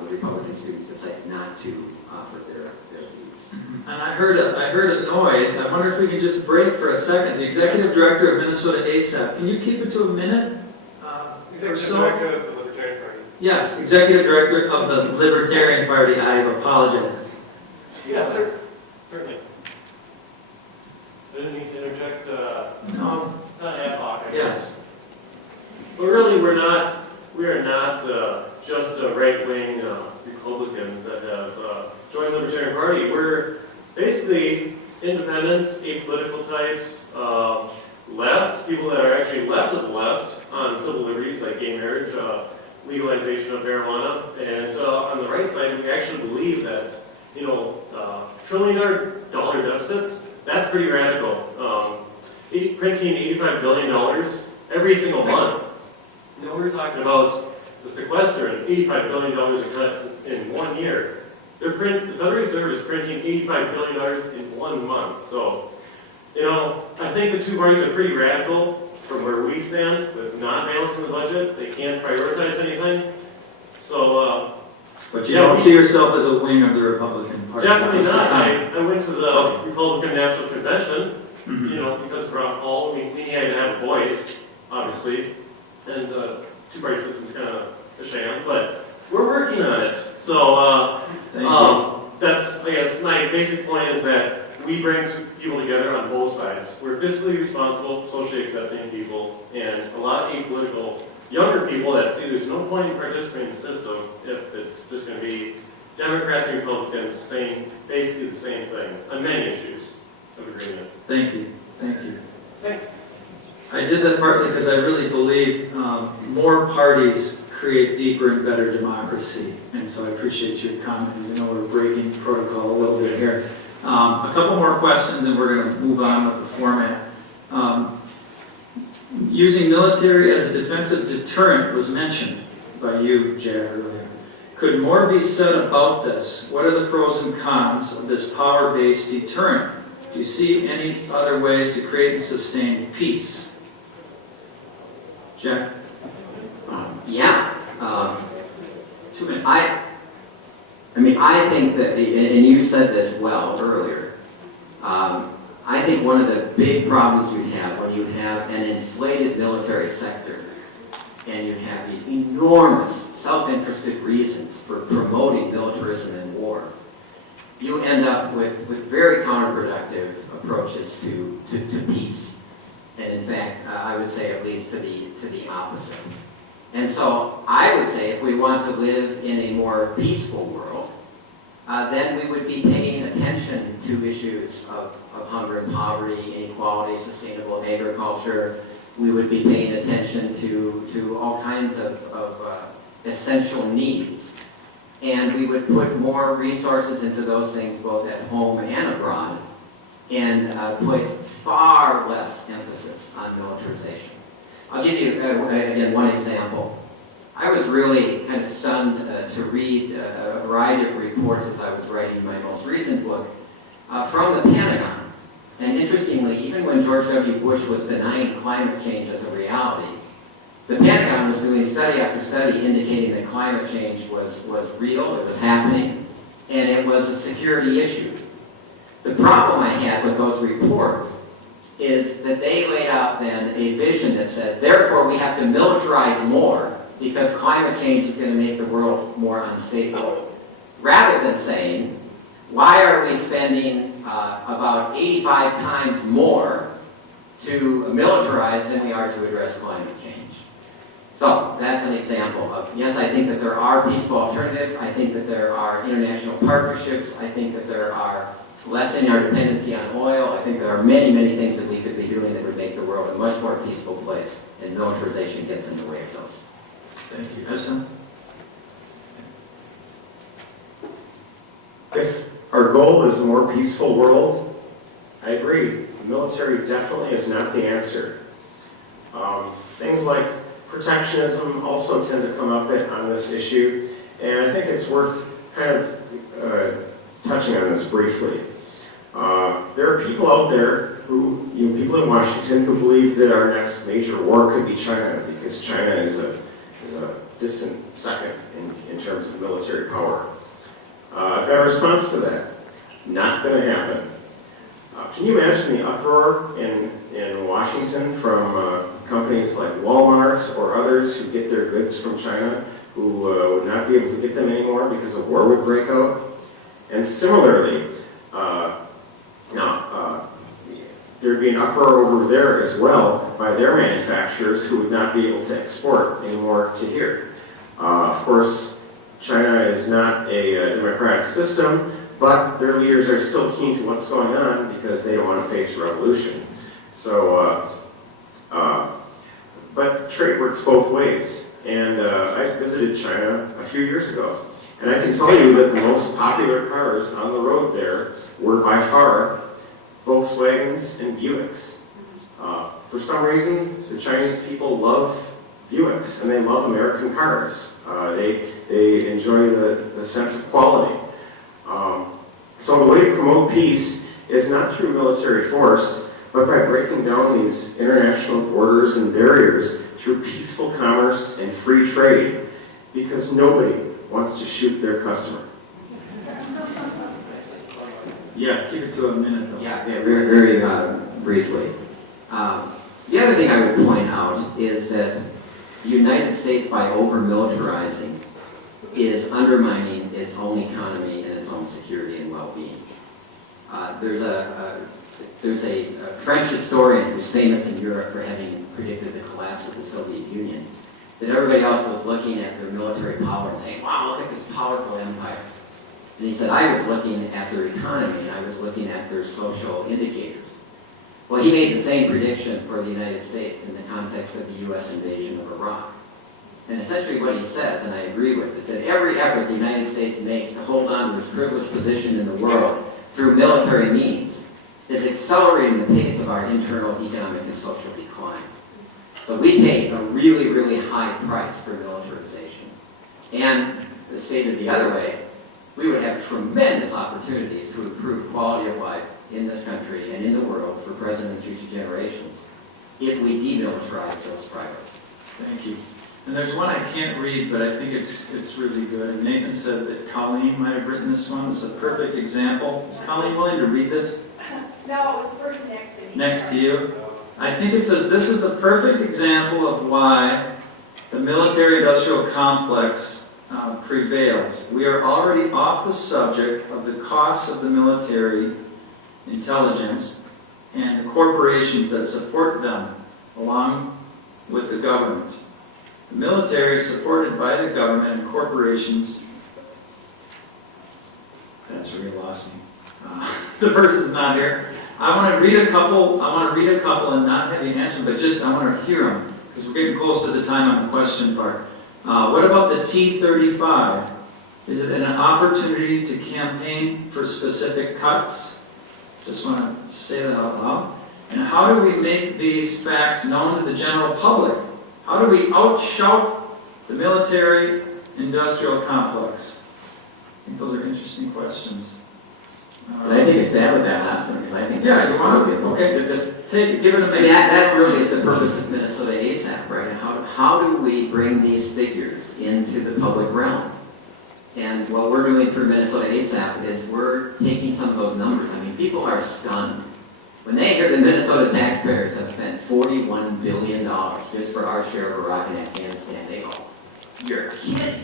the Republican students decided not to offer their views. And I heard a noise. I wonder if we can just break for a second. The Executive Director of Minnesota ASAP, can you keep it to a minute? Executive Director of the Libertarian Party. Yes, Executive Director of the Libertarian Party. I apologize. Yeah, sir. Certainly. I didn't mean to interject. No. Not ad hoc, I guess. Yes. But really, we are not just right-wing Republicans that have joined the Libertarian Party. We're basically independents, apolitical types, left, people that are actually left of the left on civil liberties like gay marriage, legalization of marijuana, and on the right side, we actually believe that, trillion-dollar deficits, that's pretty radical. Printing $85 billion every single month. We're talking about the sequester and $85 billion in 1 year. The Federal Reserve is printing $85 billion in 1 month. So, I think the two parties are pretty radical from where we stand with not balancing the budget. They can't prioritize anything. So, But you don't see yourself as a wing of the Republican Party? definitely not. I went to the Republican National Convention, because of Ron Paul, we had to have a voice, obviously, and the two-party system's kind of a sham, but we're working on it. So, that's, I guess, my basic point is that we bring people together on both sides. We're fiscally responsible, socially accepting people, and a lot of apolitical younger people that see there's no point in participating in the system if it's just going to be Democrats and Republicans saying basically the same thing on many issues of agreement. Thank you. Thank you. Thanks. I did that partly because I really believe more parties create deeper and better democracy. And so I appreciate your comment. We're breaking protocol a little bit here. A couple more questions and we're going to move on with the format. Using military as a defensive deterrent was mentioned by you, Jack, earlier. Could more be said about this? What are the pros and cons of this power-based deterrent? Do you see any other ways to create and sustain peace? Jack? Yeah. 2 minutes. I I mean, I think that, and you said this well earlier, I think one of the big problems you have when you have an inflated military sector and you have these enormous self-interested reasons for promoting militarism and war, you end up with very counterproductive approaches to peace. And in fact, I would say it leads to the opposite. And so I would say if we want to live in a more peaceful world, then we would be paying attention to issues of hunger and poverty, inequality, sustainable agriculture. We would be paying attention to all kinds of essential needs. And we would put more resources into those things both at home and abroad, and place far less emphasis on militarization. I'll give you, again, one example. I was really kind of stunned to read a variety of reports as I was writing my most recent book from the Pentagon. And interestingly, even when George W. Bush was denying climate change as a reality, the Pentagon was doing study after study indicating that climate change was real, it was happening, and it was a security issue. The problem I had with those reports is that they laid out then a vision that said, therefore we have to militarize more because climate change is going to make the world more unstable. Rather than saying, why are we spending about 85 times more to militarize than we are to address climate change? So that's an example of, yes, I think that there are peaceful alternatives. I think that there are international partnerships. I think that there are lessening our dependency on oil. I think there are many, many things that we could be doing that would make the world a much more peaceful place, and militarization gets in the way of those. Thank you. Essa? If our goal is a more peaceful world, I agree. The military definitely is not the answer. Things like protectionism also tend to come up on this issue, and I think it's worth kind of touching on this briefly. There are people out there who, people in Washington who believe that our next major war could be China, because China is a distant second in terms of military power. I've got a response to that. Not going to happen. Can you imagine the uproar in Washington from companies like Walmart or others who get their goods from China, who would not be able to get them anymore because a war would break out? And similarly, there'd be an uproar over there as well by their manufacturers who would not be able to export anymore to here. Of course, China is not a democratic system, but their leaders are still keen to what's going on because they don't want to face a revolution. So, but trade works both ways. And I visited China a few years ago. And I can tell you that the most popular cars on the road there were by far Volkswagens and Buicks. For some reason, the Chinese people love Buicks and they love American cars. They enjoy the sense of quality. So the way to promote peace is not through military force, but by breaking down these international borders and barriers through peaceful commerce and free trade, because nobody wants to shoot their customer. Yeah, keep it to a minute though. Yeah, very, very briefly. The other thing I would point out is that the United States, by over-militarizing, is undermining its own economy and its own security and well-being. There's a French historian who's famous in Europe for having predicted the collapse of the Soviet Union. That everybody else was looking at their military power and saying, wow, look at this powerful empire. And he said, I was looking at their economy and I was looking at their social indicators. Well, he made the same prediction for the United States in the context of the U.S. invasion of Iraq. And essentially what he says, and I agree with, is that every effort the United States makes to hold on to its privileged position in the world through military means is accelerating the pace of our internal economic and social decline. So we pay a really, really high price for militarization. And, stated the other way, we would have tremendous opportunities to improve quality of life in this country and in the world for present and future generations if we demilitarize those priorities. Thank you. And there's one I can't read, but I think it's really good. And Nathan said that Colleen might have written this one. It's a perfect example. Is Colleen willing to read this? No, it was the person next to me. Next to you? I think it says, this is a perfect example of why the military-industrial complex prevails. We are already off the subject of the costs of the military intelligence and the corporations that support them, along with the government. The military is supported by the government and corporations. That's where you lost me. The person's not here. I want to read a couple and not have you answer, but just I want to hear them because we're getting close to the time on the question part. What about the T-35? Is it an opportunity to campaign for specific cuts? Just want to say that out loud. And how do we make these facts known to the general public? How do we outshout the military-industrial complex? I think those are interesting questions. Can I take a stab at that last one? Because I think Yeah, you want to? okay. Okay, Just take it, give it a I mean, minute. that really is the purpose of Minnesota ASAP, right? How do we bring these figures into the public realm? And what we're doing through Minnesota ASAP is we're taking some of those numbers. I mean, people are stunned. When they hear the Minnesota taxpayers have spent $41 billion just for our share of Iraq and Afghanistan, they go, you're kidding.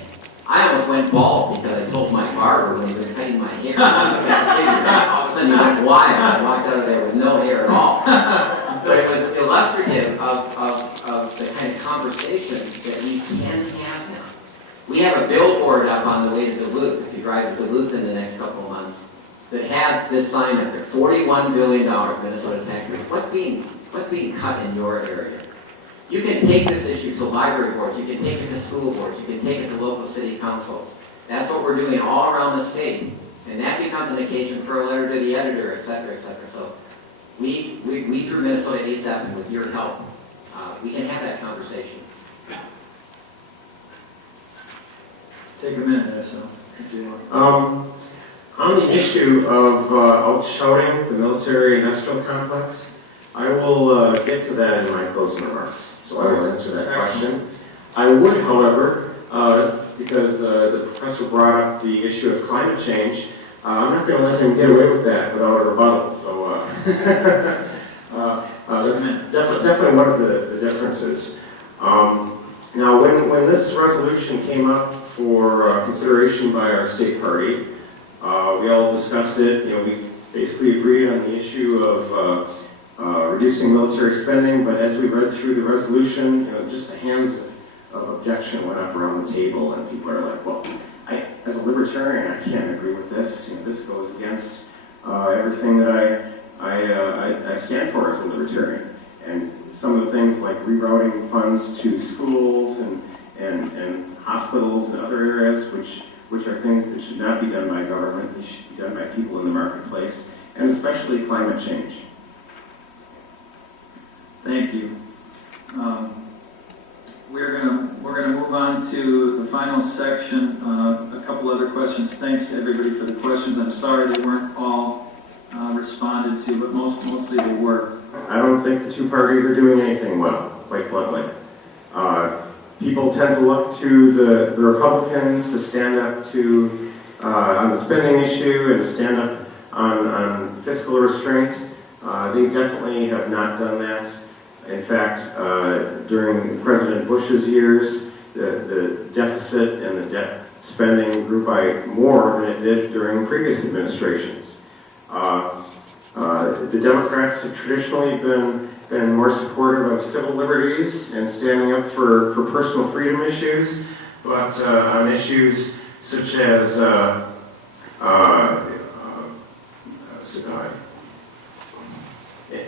I almost went bald because I told my barber when he was cutting my hair. All of a sudden he went wild. I walked out of there with no hair at all. But it was illustrative of the kind of conversation that we can have now. We have a billboard up on the way to Duluth, if you drive to Duluth in the next couple of months, that has this sign up there, $41 billion Minnesota taxpayers. What's being cut in your area? You can take this issue to library boards, you can take it to school boards, you can take it to local city councils. That's what we're doing all around the state. And that becomes an occasion for a letter to the editor, et cetera, et cetera. So we through Minnesota ASAP and with your help, we can have that conversation. Take a minute, so if you want. On the issue of outshouting the military-industrial complex, I will get to that in my closing remarks. So I will answer that question. I would, however, because the professor brought up the issue of climate change, I'm not going to let him get away with that without a rebuttal. So that's definitely one of the differences. Now, when this resolution came up for consideration by our state party, we all discussed it. You know, we basically agreed on the issue of reducing military spending, but as we read through the resolution, you know, just the hands of objection went up around the table, and people are like, well, as a libertarian, I can't agree with this. You know, this goes against everything that I stand for as a libertarian. And some of the things like rerouting funds to schools and hospitals and other areas, which are things that should not be done by government, they should be done by people in the marketplace, and especially climate change. Thank you. We're gonna move on to the final section. A couple other questions. Thanks to everybody for the questions. I'm sorry they weren't all responded to, but mostly they were. I don't think the two parties are doing anything well, quite bluntly. People tend to look to the Republicans to stand up to on the spending issue and to stand up on fiscal restraint. They definitely have not done that. In fact, during President Bush's years, the deficit and the debt spending grew by more than it did during previous administrations. The Democrats have traditionally been more supportive of civil liberties and standing up for personal freedom issues, but on issues such as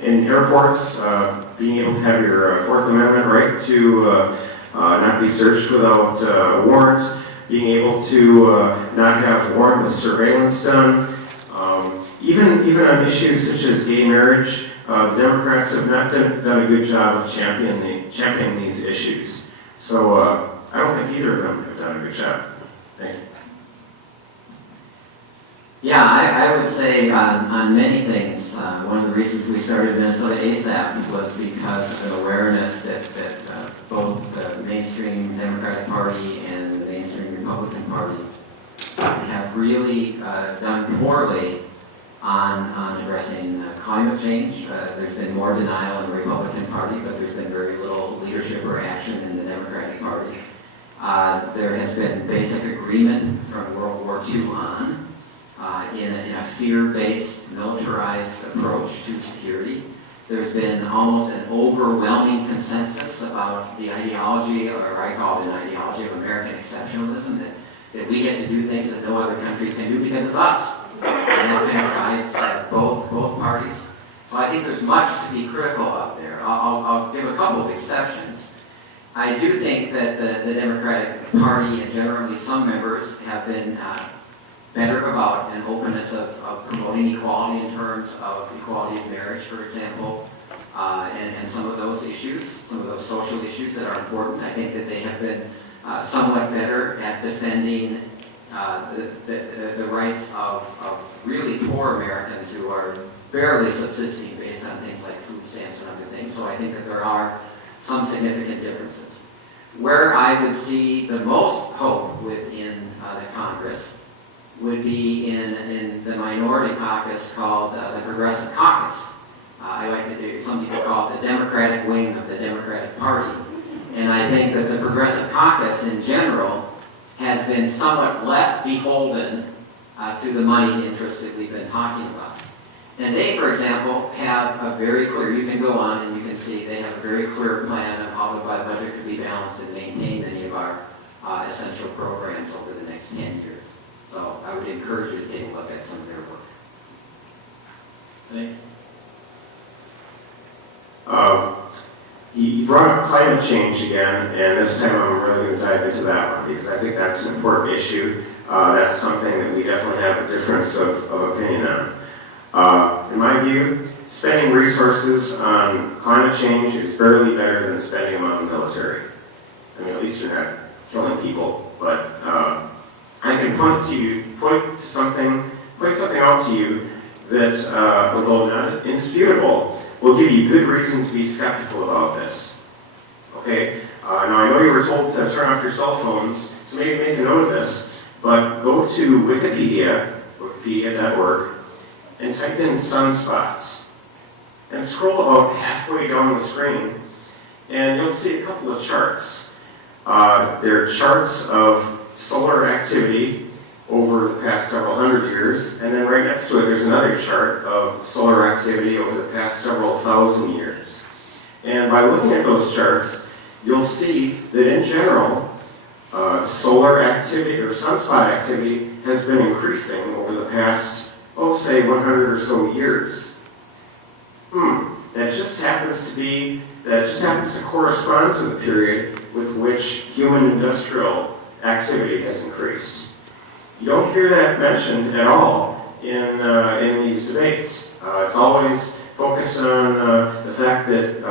in airports, being able to have your Fourth Amendment right to not be searched without a warrant, being able to not have warrantless surveillance done, even on issues such as gay marriage, the Democrats have not done a good job of championing these issues. So I don't think either of them have done a good job. Thank you. Yeah, I would say on many things, one of the reasons we started Minnesota ASAP was because of an awareness that both the mainstream Democratic Party and the mainstream Republican Party have really done poorly on addressing climate change. There's been more denial in the Republican Party, but there's been very little leadership or action in the Democratic Party. There has been basic agreement from World War II on in a fear-based, militarized approach to security. There's been almost an overwhelming consensus about the ideology, or I call it an ideology of American exceptionalism, that we get to do things that no other country can do because it's us. And that kind of guides both parties. So I think there's much to be critical of there. I'll give a couple of exceptions. I do think that the Democratic Party and generally some members have been better about an openness of promoting equality in terms of equality of marriage, for example, and some of those issues, some of those social issues that are important. I think that they have been somewhat better at defending the rights of really poor Americans who are barely subsisting based on things like food stamps and other things. So I think that there are some significant differences. Where I would see the most hope within the Congress would be in the minority caucus called the Progressive Caucus. I like to do, some people call it the Democratic wing of the Democratic Party. And I think that the Progressive Caucus in general has been somewhat less beholden to the money interests that we've been talking about. And they, for example, have a very clear, you can go on and you can see they have a very clear plan of how the budget could be balanced and maintain many of our essential programs over the next 10 years. So I would encourage you to take a look at some of their work. Thank you. You brought up climate change again, and this time I'm really going to dive into that one because I think that's an important issue. That's something that we definitely have a difference of opinion on. In my view, spending resources on climate change is barely better than spending them on the military. I mean, at least you're not killing people, but I can point something out to you that, although not indisputable, will give you good reason to be skeptical about this. Okay? Now I know you were told to turn off your cell phones, so maybe make a note of this, but go to Wikipedia, wikipedia.org, and type in sunspots. And scroll about halfway down the screen, and you'll see a couple of charts. They're charts of solar activity over the past several hundred years, and then right next to it there's another chart of solar activity over the past several thousand years. And by looking at those charts, you'll see that in general, solar activity or sunspot activity has been increasing over the past, say 100 or so years. That just happens to correspond to the period with which human industrial activity has increased. You don't hear that mentioned at all in these debates. It's always focused on the fact that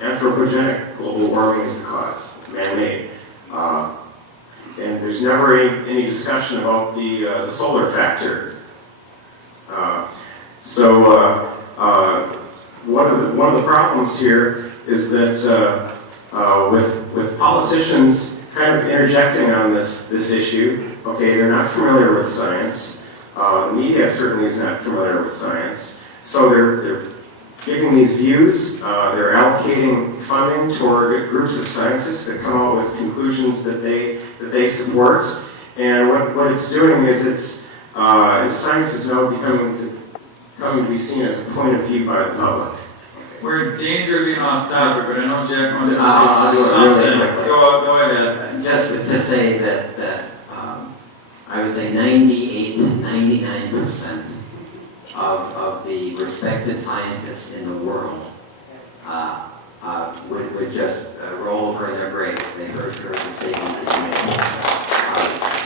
anthropogenic global warming is the cause, man-made. And there's never any discussion about the solar factor. One of the problems here is that with politicians kind of interjecting on this issue, okay, they're not familiar with science. The media certainly is not familiar with science. So they're giving these views, they're allocating funding toward groups of scientists that come out with conclusions that they support. And what it's doing is science is now coming to be seen as a point of view by the public. We're in danger of being off topic, but I know Jack wants to I'll do say it something. really quickly. Go ahead. Just to say that I would say 98 to 99% of the respected scientists in the world would just roll over in their grave if they heard the statements that you made.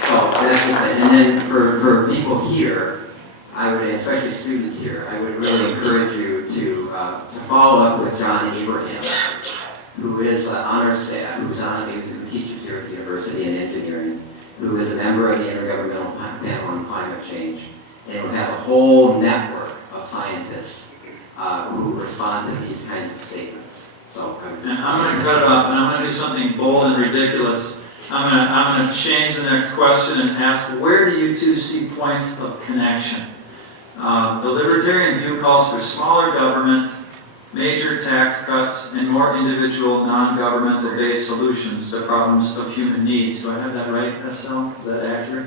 So that's just it. And then for people here, I would, especially students here, I would really encourage you to follow up with John Abraham, who is on our staff, who teaches here at the University in Engineering, who is a member of the Intergovernmental Panel on Climate Change, and who has a whole network of scientists who respond to these kinds of statements. So, And I'm gonna cut it off, and I'm gonna do something bold and ridiculous. I'm gonna change the next question and ask, where do you two see points of connection? The libertarian view calls for smaller government, major tax cuts, and more individual, non-governmental based solutions to problems of human needs. Do I have that right, SL? Is that accurate?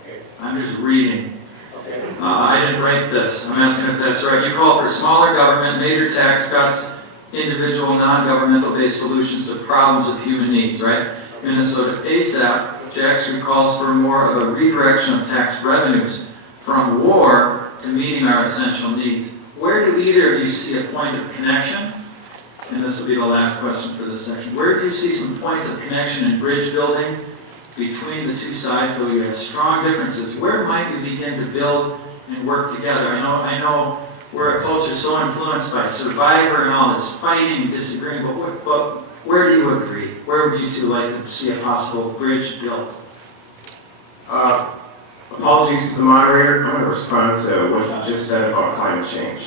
Okay. I'm just reading. Okay. I didn't write this. I'm asking if that's right. You call for smaller government, major tax cuts, individual, non-governmental based solutions to problems of human needs, right? Minnesota ASAP, Jackson calls for more of a redirection of tax revenues from war to meeting our essential needs. Where do either of you see a point of connection? And this will be the last question for this section. Where do you see some points of connection in bridge building between the two sides, though you have strong differences? Where might we begin to build and work together? I know we're a culture so influenced by Survivor and all this fighting and disagreeing, but where do you agree? Where would you two like to see a possible bridge built? Apologies to the moderator. I'm going to respond to what you just said about climate change.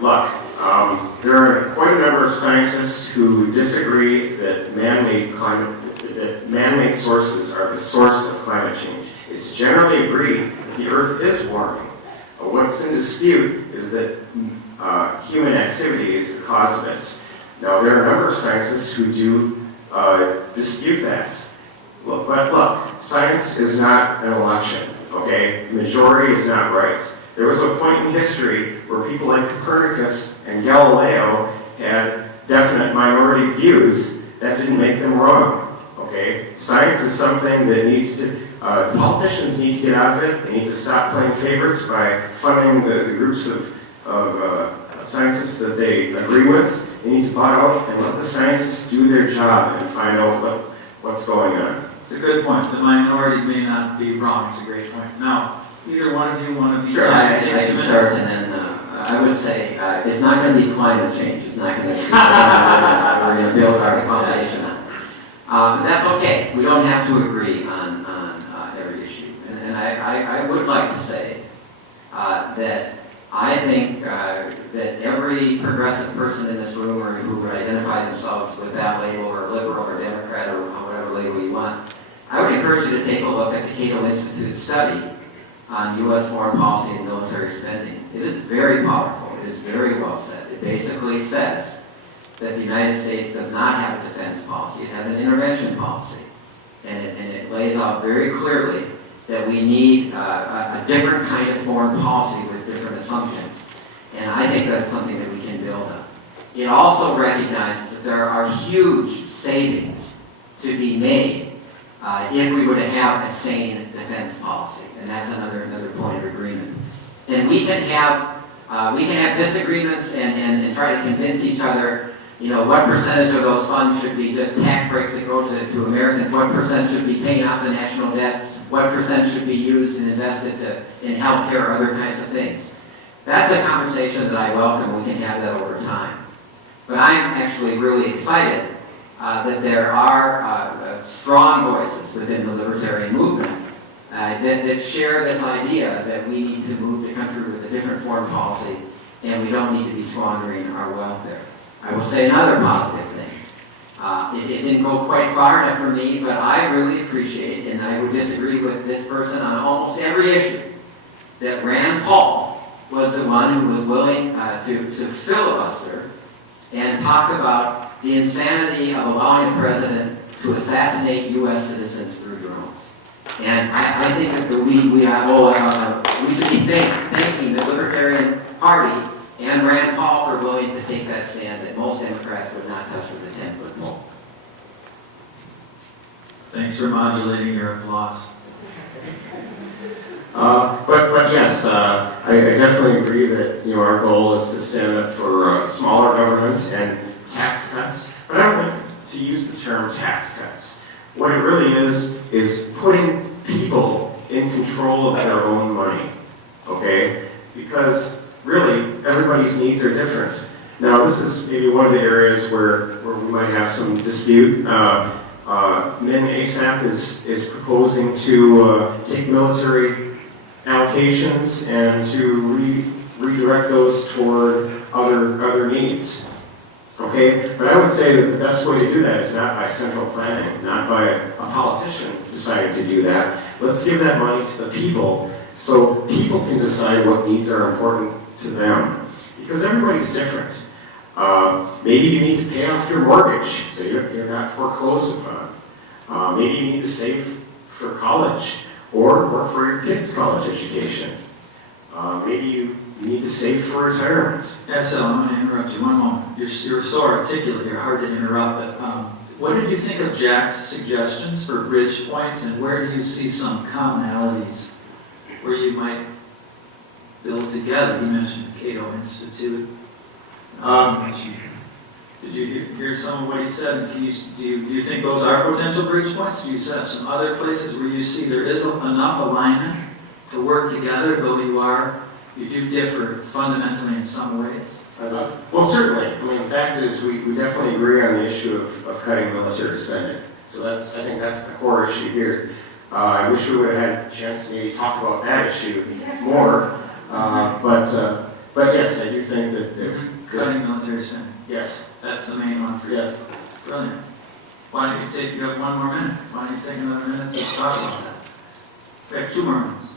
Look, there are quite a number of scientists who disagree that man-made sources are the source of climate change. It's generally agreed that the Earth is warming. What's in dispute is that human activity is the cause of it. Now, there are a number of scientists who do dispute that. But look, science is not an election, okay? The majority is not right. There was a point in history where people like Copernicus and Galileo had definite minority views. That didn't make them wrong, okay? Science is something that needs to, politicians need to get out of it. They need to stop playing favorites by funding the groups of scientists that they agree with. They need to butt out and let the scientists do their job and find out what's going on. It's a good point. The minority may not be wrong. It's a great point. Now, either one of you want to be... Sure, I can start, and then I would say it's not going to be climate change. It's not going to be we're going to build our foundation on. But that's okay. We don't have to agree on every issue. And I would like to say that I think that every progressive person in this room or who would identify themselves with that label, or liberal or Democrat or whatever label you want, I would encourage you to take a look at the Cato Institute study on U.S. foreign policy and military spending. It is very powerful. It is very well said. It basically says that the United States does not have a defense policy. It has an intervention policy. And it lays out very clearly that we need a different kind of foreign policy with different assumptions. And I think that's something that we can build on. It also recognizes that there are huge savings to be made if we were to have a sane defense policy. And that's another point of agreement. And we can have disagreements and try to convince each other, you know, what percentage of those funds should be just tax breaks that go to Americans, what percent should be paying off the national debt, what percent should be used and invested in healthcare or other kinds of things. That's a conversation that I welcome. We can have that over time. But I'm actually really excited that there are strong voices within the libertarian movement that share this idea that we need to move the country with a different foreign policy and we don't need to be squandering our wealth there. I will say another positive thing. It didn't go quite far enough for me, but I really appreciate, and I would disagree with this person on almost every issue, that Rand Paul was the one who was willing to filibuster and talk about the insanity of allowing a president to assassinate U.S. citizens through drones. And I think that we should be thanking the Libertarian Party and Rand Paul for willing to take that stand that most Democrats would not touch with a 10-foot pole. Thanks for modulating your applause. But yes, I definitely agree that our goal is to stand up for smaller government and tax cuts. But I don't like to use the term tax cuts. What it really is putting people in control of their own money. Okay? Because really, everybody's needs are different. Now, this is maybe one of the areas where we might have some dispute. Min ASAP is proposing to take military allocations and to redirect those toward other needs. Okay, but I would say that the best way to do that is not by central planning, not by a politician deciding to do that. Let's give that money to the people so people can decide what needs are important to them. Because everybody's different. Maybe you need to pay off your mortgage so you're not foreclosed upon. Maybe you need to save for college or for your kids' college education. Maybe you need to save for retirement. Yes, I'm going to interrupt you one moment. You're so articulate, you're hard to interrupt. But what did you think of Jack's suggestions for bridge points, and where do you see some commonalities where you might build together? He mentioned the Cato Institute. Did you hear some of what he said? Do you think those are potential bridge points? Do you have some other places where you see there is enough alignment to work together, though you do differ fundamentally in some ways? Well, certainly. I mean, the fact is we definitely agree on the issue of cutting military spending. So I think that's the core issue here. I wish we would have had a chance to maybe talk about that issue more. But yes, I do think that Cutting military spending. yes. That's the main one for you. Yes. Brilliant. Why don't you have one more minute? Why don't you take another minute to talk about that? We have 2 more minutes.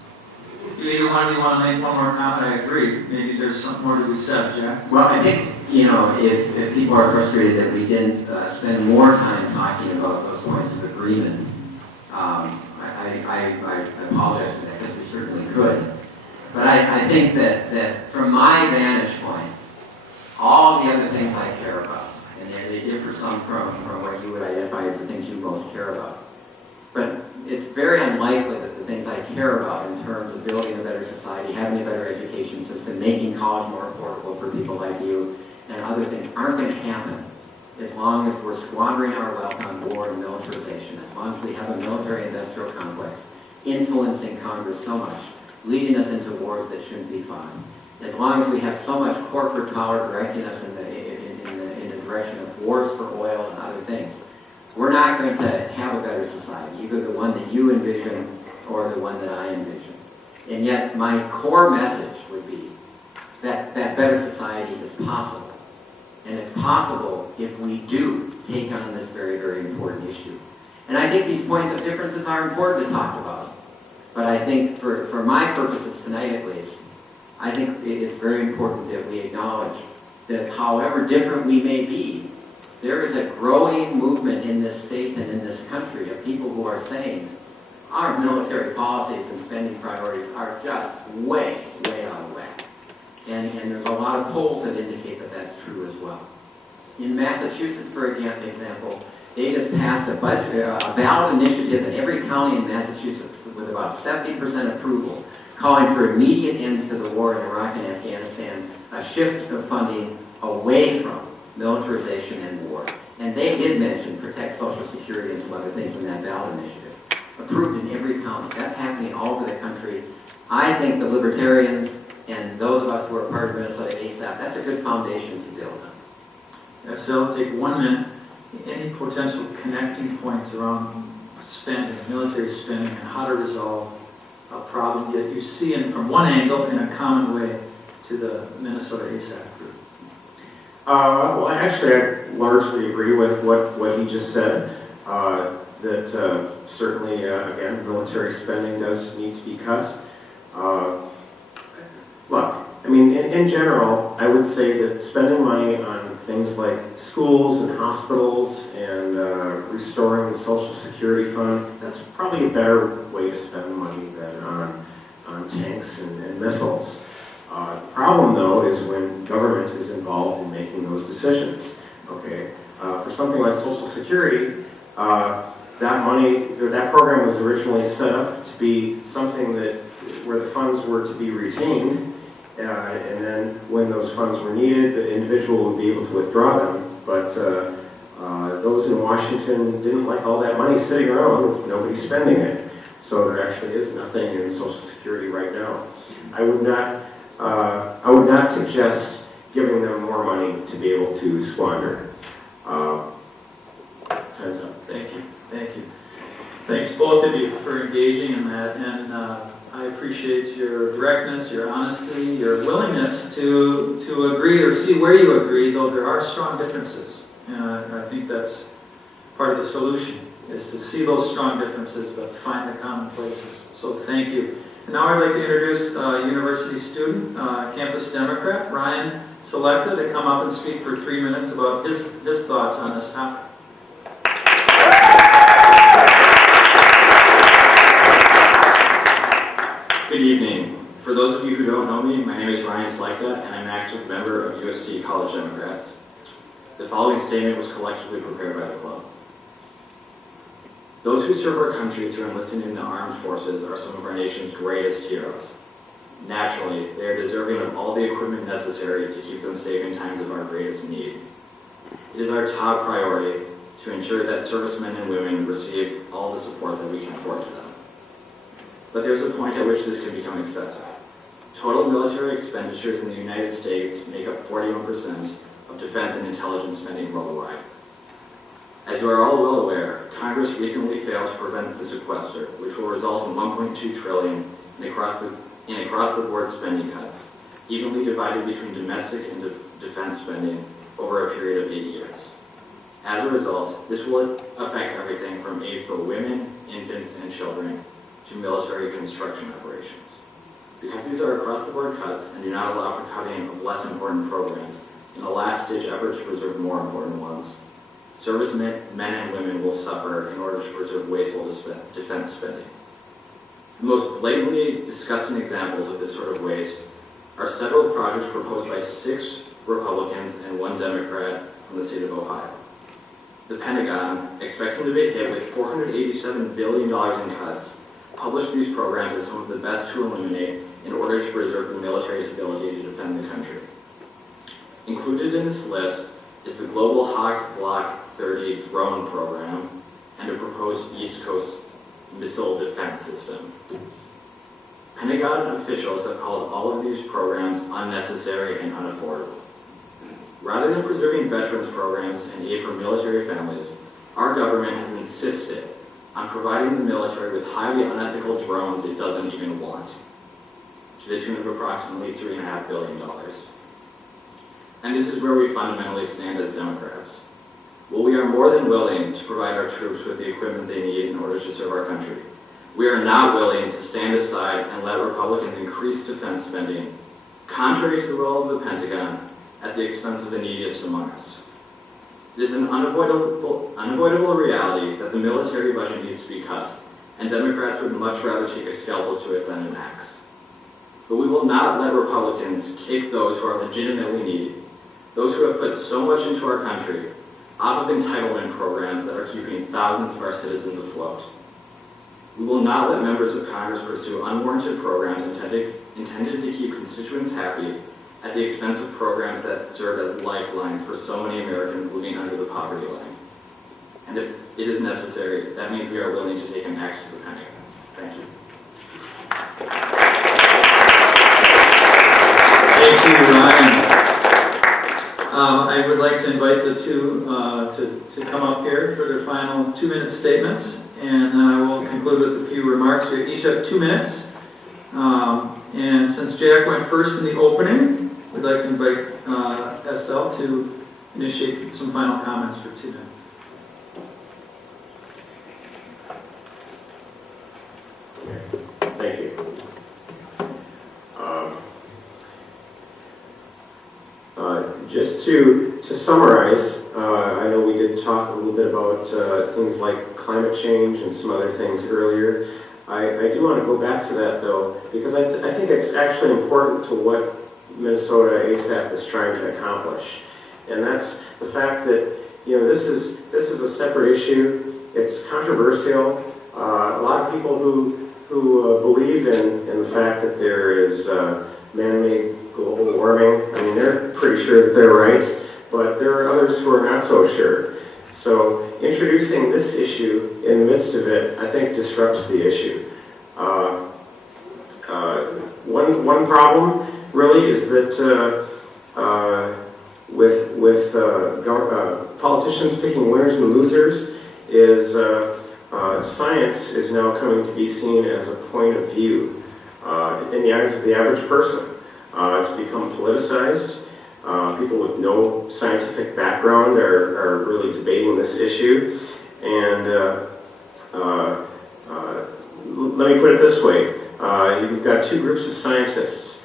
Either one of you want to make one more comment? I agree. Maybe there's something more to be said, Jack. Well, I think, if people are frustrated that we didn't spend more time talking about those points of agreement, I apologize for that, because we certainly could. But I think that from my vantage point, all the other things I care about, and they differ some from what you would identify as the things you most care about. But it's very unlikely that the things I care about in terms of building a better society, having a better education system, making college more affordable for people like you, and other things aren't going to happen as long as we're squandering our wealth on war and militarization, as long as we have a military-industrial complex influencing Congress so much, leading us into wars that shouldn't be fought. As long as we have so much corporate power directing us in the direction of wars for oil and other things, we're not going to have a better society, either the one that you envision or the one that I envision. And yet, my core message would be that better society is possible. And it's possible if we do take on this very, very important issue. And I think these points of differences are important to talk about. But I think for my purposes tonight at least, I think it's very important that we acknowledge that however different we may be, there is a growing movement in this state and in this country of people who are saying our military policies and spending priorities are just way, way out of whack. And there's a lot of polls that indicate that that's true as well. In Massachusetts, for example, they just passed a ballot initiative in every county in Massachusetts with about 70% approval, calling for immediate ends to the war in Iraq and Afghanistan, a shift of funding away from militarization and war. And they did mention protect Social Security and some other things in that ballot initiative. Approved in every county. That's happening all over the country. I think the libertarians and those of us who are part of Minnesota ASAP, that's a good foundation to build on. Yes, so I'll take 1 minute. Any potential connecting points around spending, military spending, and how to resolve a problem that you see from one angle in a common way to the Minnesota ASAP group? Well, actually, I largely agree with what he just said. That certainly, again, military spending does need to be cut. Look, I mean, in general, I would say that spending money on things like schools and hospitals and restoring the Social Security fund, that's probably a better way to spend money than on tanks and missiles. The problem, though, is when government is involved in making those decisions. Okay, for something like Social Security, that money, or that program was originally set up to be something where the funds were to be retained, and then when those funds were needed, the individual would be able to withdraw them. But those in Washington didn't like all that money sitting around with nobody spending it. So there actually is nothing in Social Security right now. I would not suggest giving them more money to be able to squander. Time's up. Thank you. Thank you. Thanks both of you for engaging in that, and I appreciate appreciate your directness, your honesty, your willingness to agree or see where you agree, though there are strong differences. And I think that's part of the solution, is to see those strong differences but find the common places. So thank you. And now I'd like to introduce university student, campus Democrat, Ryan Selecta, to come up and speak for 3 minutes about his thoughts on this topic. Good evening. For those of you who don't know me, my name is Ryan Selecta, and I'm an active member of UST College Democrats. The following statement was collectively prepared by the club. Those who serve our country through enlisting in the armed forces are some of our nation's greatest heroes. Naturally, they are deserving of all the equipment necessary to keep them safe in times of our greatest need. It is our top priority to ensure that servicemen and women receive all the support that we can afford to them. But there's a point at which this can become excessive. Total military expenditures in the United States make up 41% of defense and intelligence spending worldwide. As you are all well aware, Congress recently failed to prevent the sequester, which will result in $1.2 trillion in across-the-board spending cuts, evenly divided between domestic and defense spending over a period of 8 years. As a result, this will affect everything from aid for women, infants, and children to military construction operations. Because these are across-the-board cuts and do not allow for cutting of less important programs in a last-ditch effort to preserve more important ones, servicemen, men and women will suffer in order to preserve wasteful defense spending. The most blatantly disgusting examples of this sort of waste are several projects proposed by 6 Republicans and 1 Democrat from the state of Ohio. The Pentagon, expecting to be hit with $487 billion in cuts, published these programs as some of the best to eliminate in order to preserve the military's ability to defend the country. Included in this list is the Global Hawk Block 30 drone program and a proposed East Coast missile defense system. Pentagon officials have called all of these programs unnecessary and unaffordable. Rather than preserving veterans programs and aid for military families, our government has insisted on providing the military with highly unethical drones it doesn't even want, to the tune of approximately $3.5 billion. And this is where we fundamentally stand as Democrats. While we are more than willing to provide our troops with the equipment they need in order to serve our country, we are not willing to stand aside and let Republicans increase defense spending, contrary to the will of the Pentagon, at the expense of the neediest among us. It is an unavoidable reality that the military budget needs to be cut, and Democrats would much rather take a scalpel to it than an axe. But we will not let Republicans kick those who are legitimately needy, those who have put so much into our country, off of entitlement programs that are keeping thousands of our citizens afloat. We will not let members of Congress pursue unwarranted programs intended to keep constituents happy at the expense of programs that serve as lifelines for so many Americans living under the poverty line. And if it is necessary, that means we are willing to take an axe to the Pentagon. Thank you. Thank you, Ryan. I would like to invite the two to come up here for their final 2-minute statements, and then I will conclude with a few remarks. We each have 2 minutes. And since Jack went first in the opening, we'd like to invite SL to initiate some final comments for 2 minutes. Thank you. Just to summarize, I know we did talk a little bit about things like climate change and some other things earlier. I do want to go back to that, though, because I think it's actually important to what Minnesota ASAP is trying to accomplish. And that's the fact that, you know, this is a separate issue. It's controversial. A lot of people who believe in the fact that there is man-made global warming, I mean, they're pretty sure that they're right, but there are others who are not so sure. So introducing this issue in the midst of it, I think, disrupts the issue. One problem really is that with politicians picking winners and losers is science is now coming to be seen as a point of view. in the eyes of the average person. It's become politicized. People with no scientific background are really debating this issue. And let me put it this way. You've got two groups of scientists.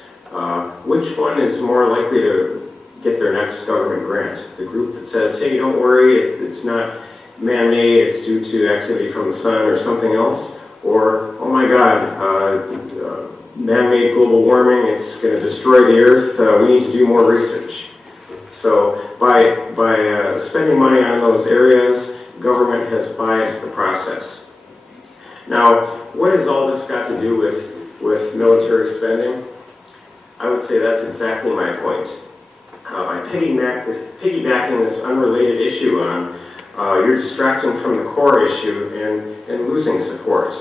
Which one is more likely to get their next government grant? The group that says, hey, don't worry, it's not man-made, it's due to activity from the sun or something else? Or, oh my God, man-made global warming, it's going to destroy the earth, we need to do more research. So by spending money on those areas, government has biased the process. Now, what has all this got to do with military spending? I would say that's exactly my point. By piggybacking this unrelated issue on, you're distracting from the core issue and losing support.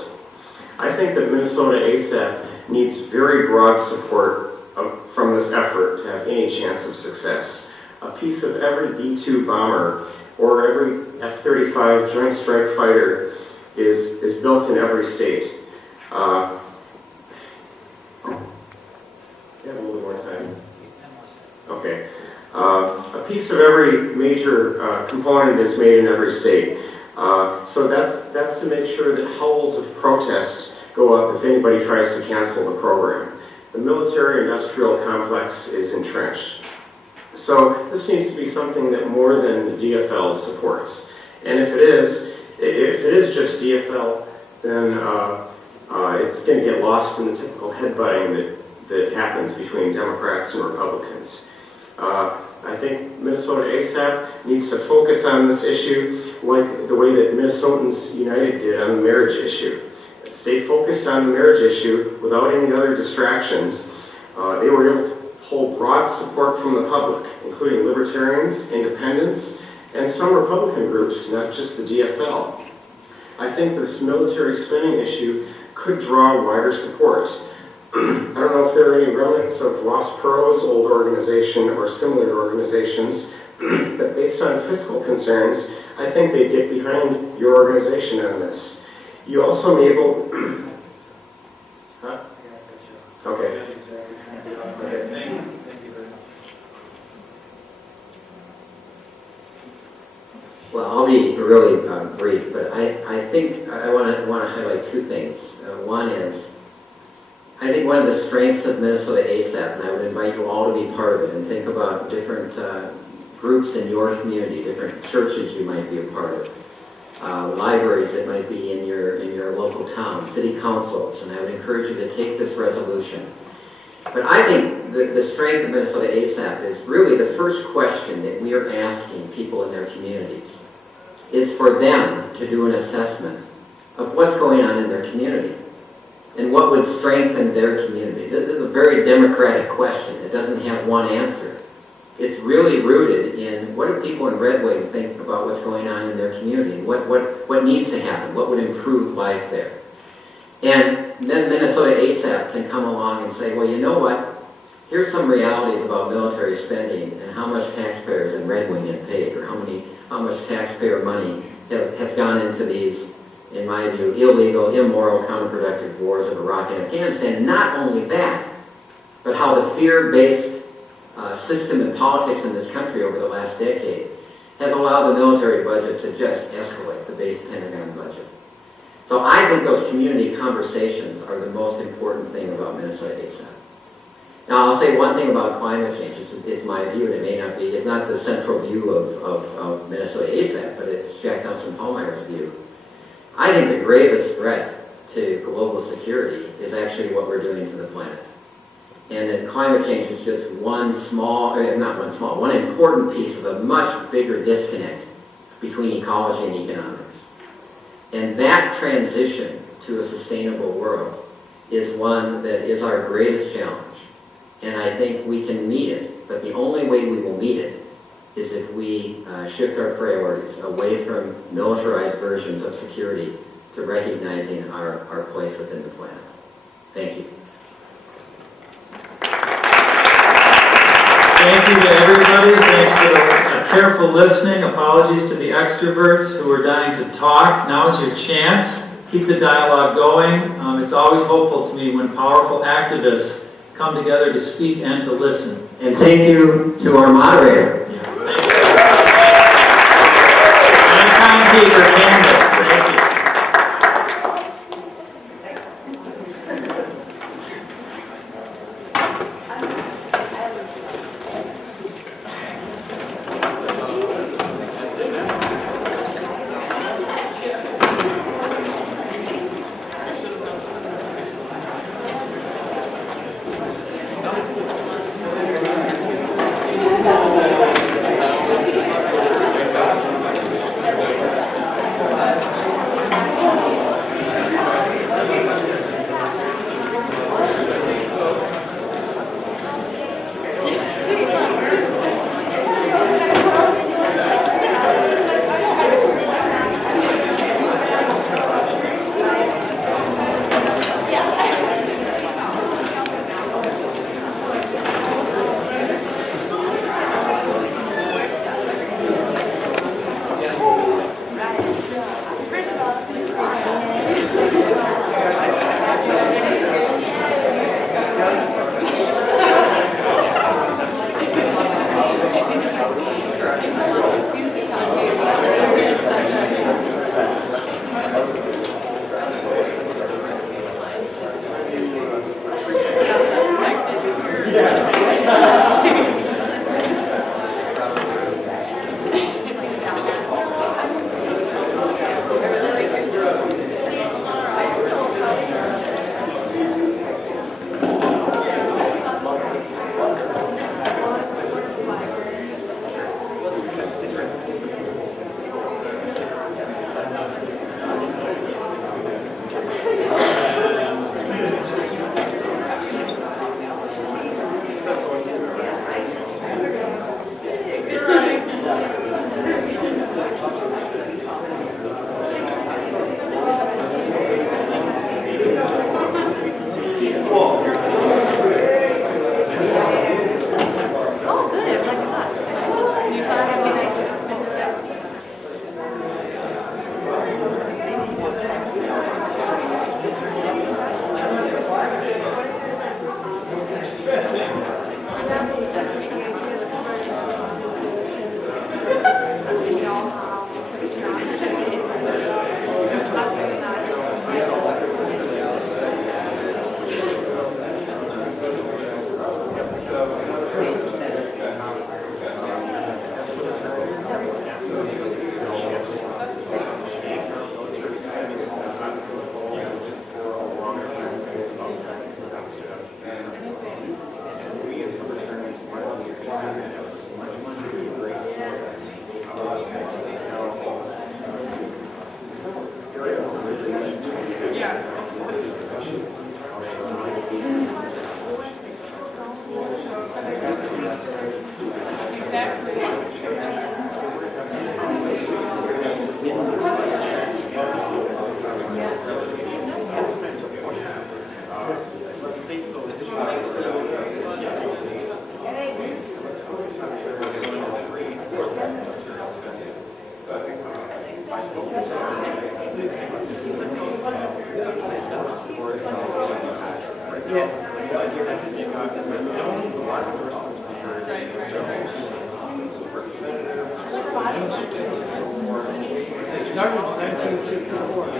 I think that Minnesota ASAP needs very broad support from this effort to have any chance of success. A piece of every B-2 bomber or every F-35 Joint Strike Fighter is built in every state. Yeah, a little bit more time. Okay. A piece of every major component is made in every state. So that's to make sure that howls of protest go up if anybody tries to cancel the program. The military-industrial complex is entrenched. So this needs to be something that more than the DFL supports. And if it is just DFL, then it's going to get lost in the typical headbutting that happens between Democrats and Republicans. I think Minnesota ASAP needs to focus on this issue like the way that Minnesotans United did on the marriage issue. Stay focused on the marriage issue without any other distractions. They were able to hold broad support from the public, including libertarians, independents, and some Republican groups, not just the DFL. I think this military spending issue could draw wider support. I don't know if there are any remnants of Ross Perot's old organization or similar organizations, but based on fiscal concerns, I think they'd get behind your organization on this. You also may able... Huh? Okay. Well, I'll be really brief, but I think I want to highlight two things. One is, I think one of the strengths of Minnesota ASAP, and I would invite you all to be part of it and think about different groups in your community, different churches you might be a part of, libraries that might be in your local town, city councils, and I would encourage you to take this resolution. But I think the strength of Minnesota ASAP is really the first question that we are asking people in their communities is for them to do an assessment of what's going on in their community and what would strengthen their community. This is a very democratic question. It doesn't have one answer. It's really rooted in what do people in Red Wing think about what's going on in their community and what needs to happen, what would improve life there. And then Minnesota ASAP can come along and say, well, you know what? Here's some realities about military spending and how much taxpayers in Red Wing have paid, or how much taxpayer money have gone into these, in my view, illegal, immoral, counterproductive wars of Iraq and Afghanistan. Not only that, but how the fear-based system and politics in this country over the last decade has allowed the military budget to just escalate, the base Pentagon budget. So I think those community conversations are the most important thing about Minnesota ASAP. Now I'll say one thing about climate change. It's my view, and it may not be, it's not the central view of Minnesota ASAP, but it's Jack Nelson Pallmeyer's view. I think the gravest threat to global security is actually what we're doing to the planet. And that climate change is just one important piece of a much bigger disconnect between ecology and economics. And that transition to a sustainable world is one that is our greatest challenge. And I think we can meet it, but the only way we will meet it is if we shift our priorities away from militarized versions of security to recognizing our place within the planet. Thank you. Thank you to everybody. Thanks for the careful listening. Apologies to the extroverts who are dying to talk. Now is your chance. Keep the dialogue going. It's always hopeful to me when powerful activists come together to speak and to listen. And thank you to our moderator. Thank you. And timekeeper, Candace. Thank you.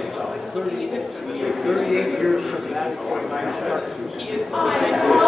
Started 38 years from that, when I started.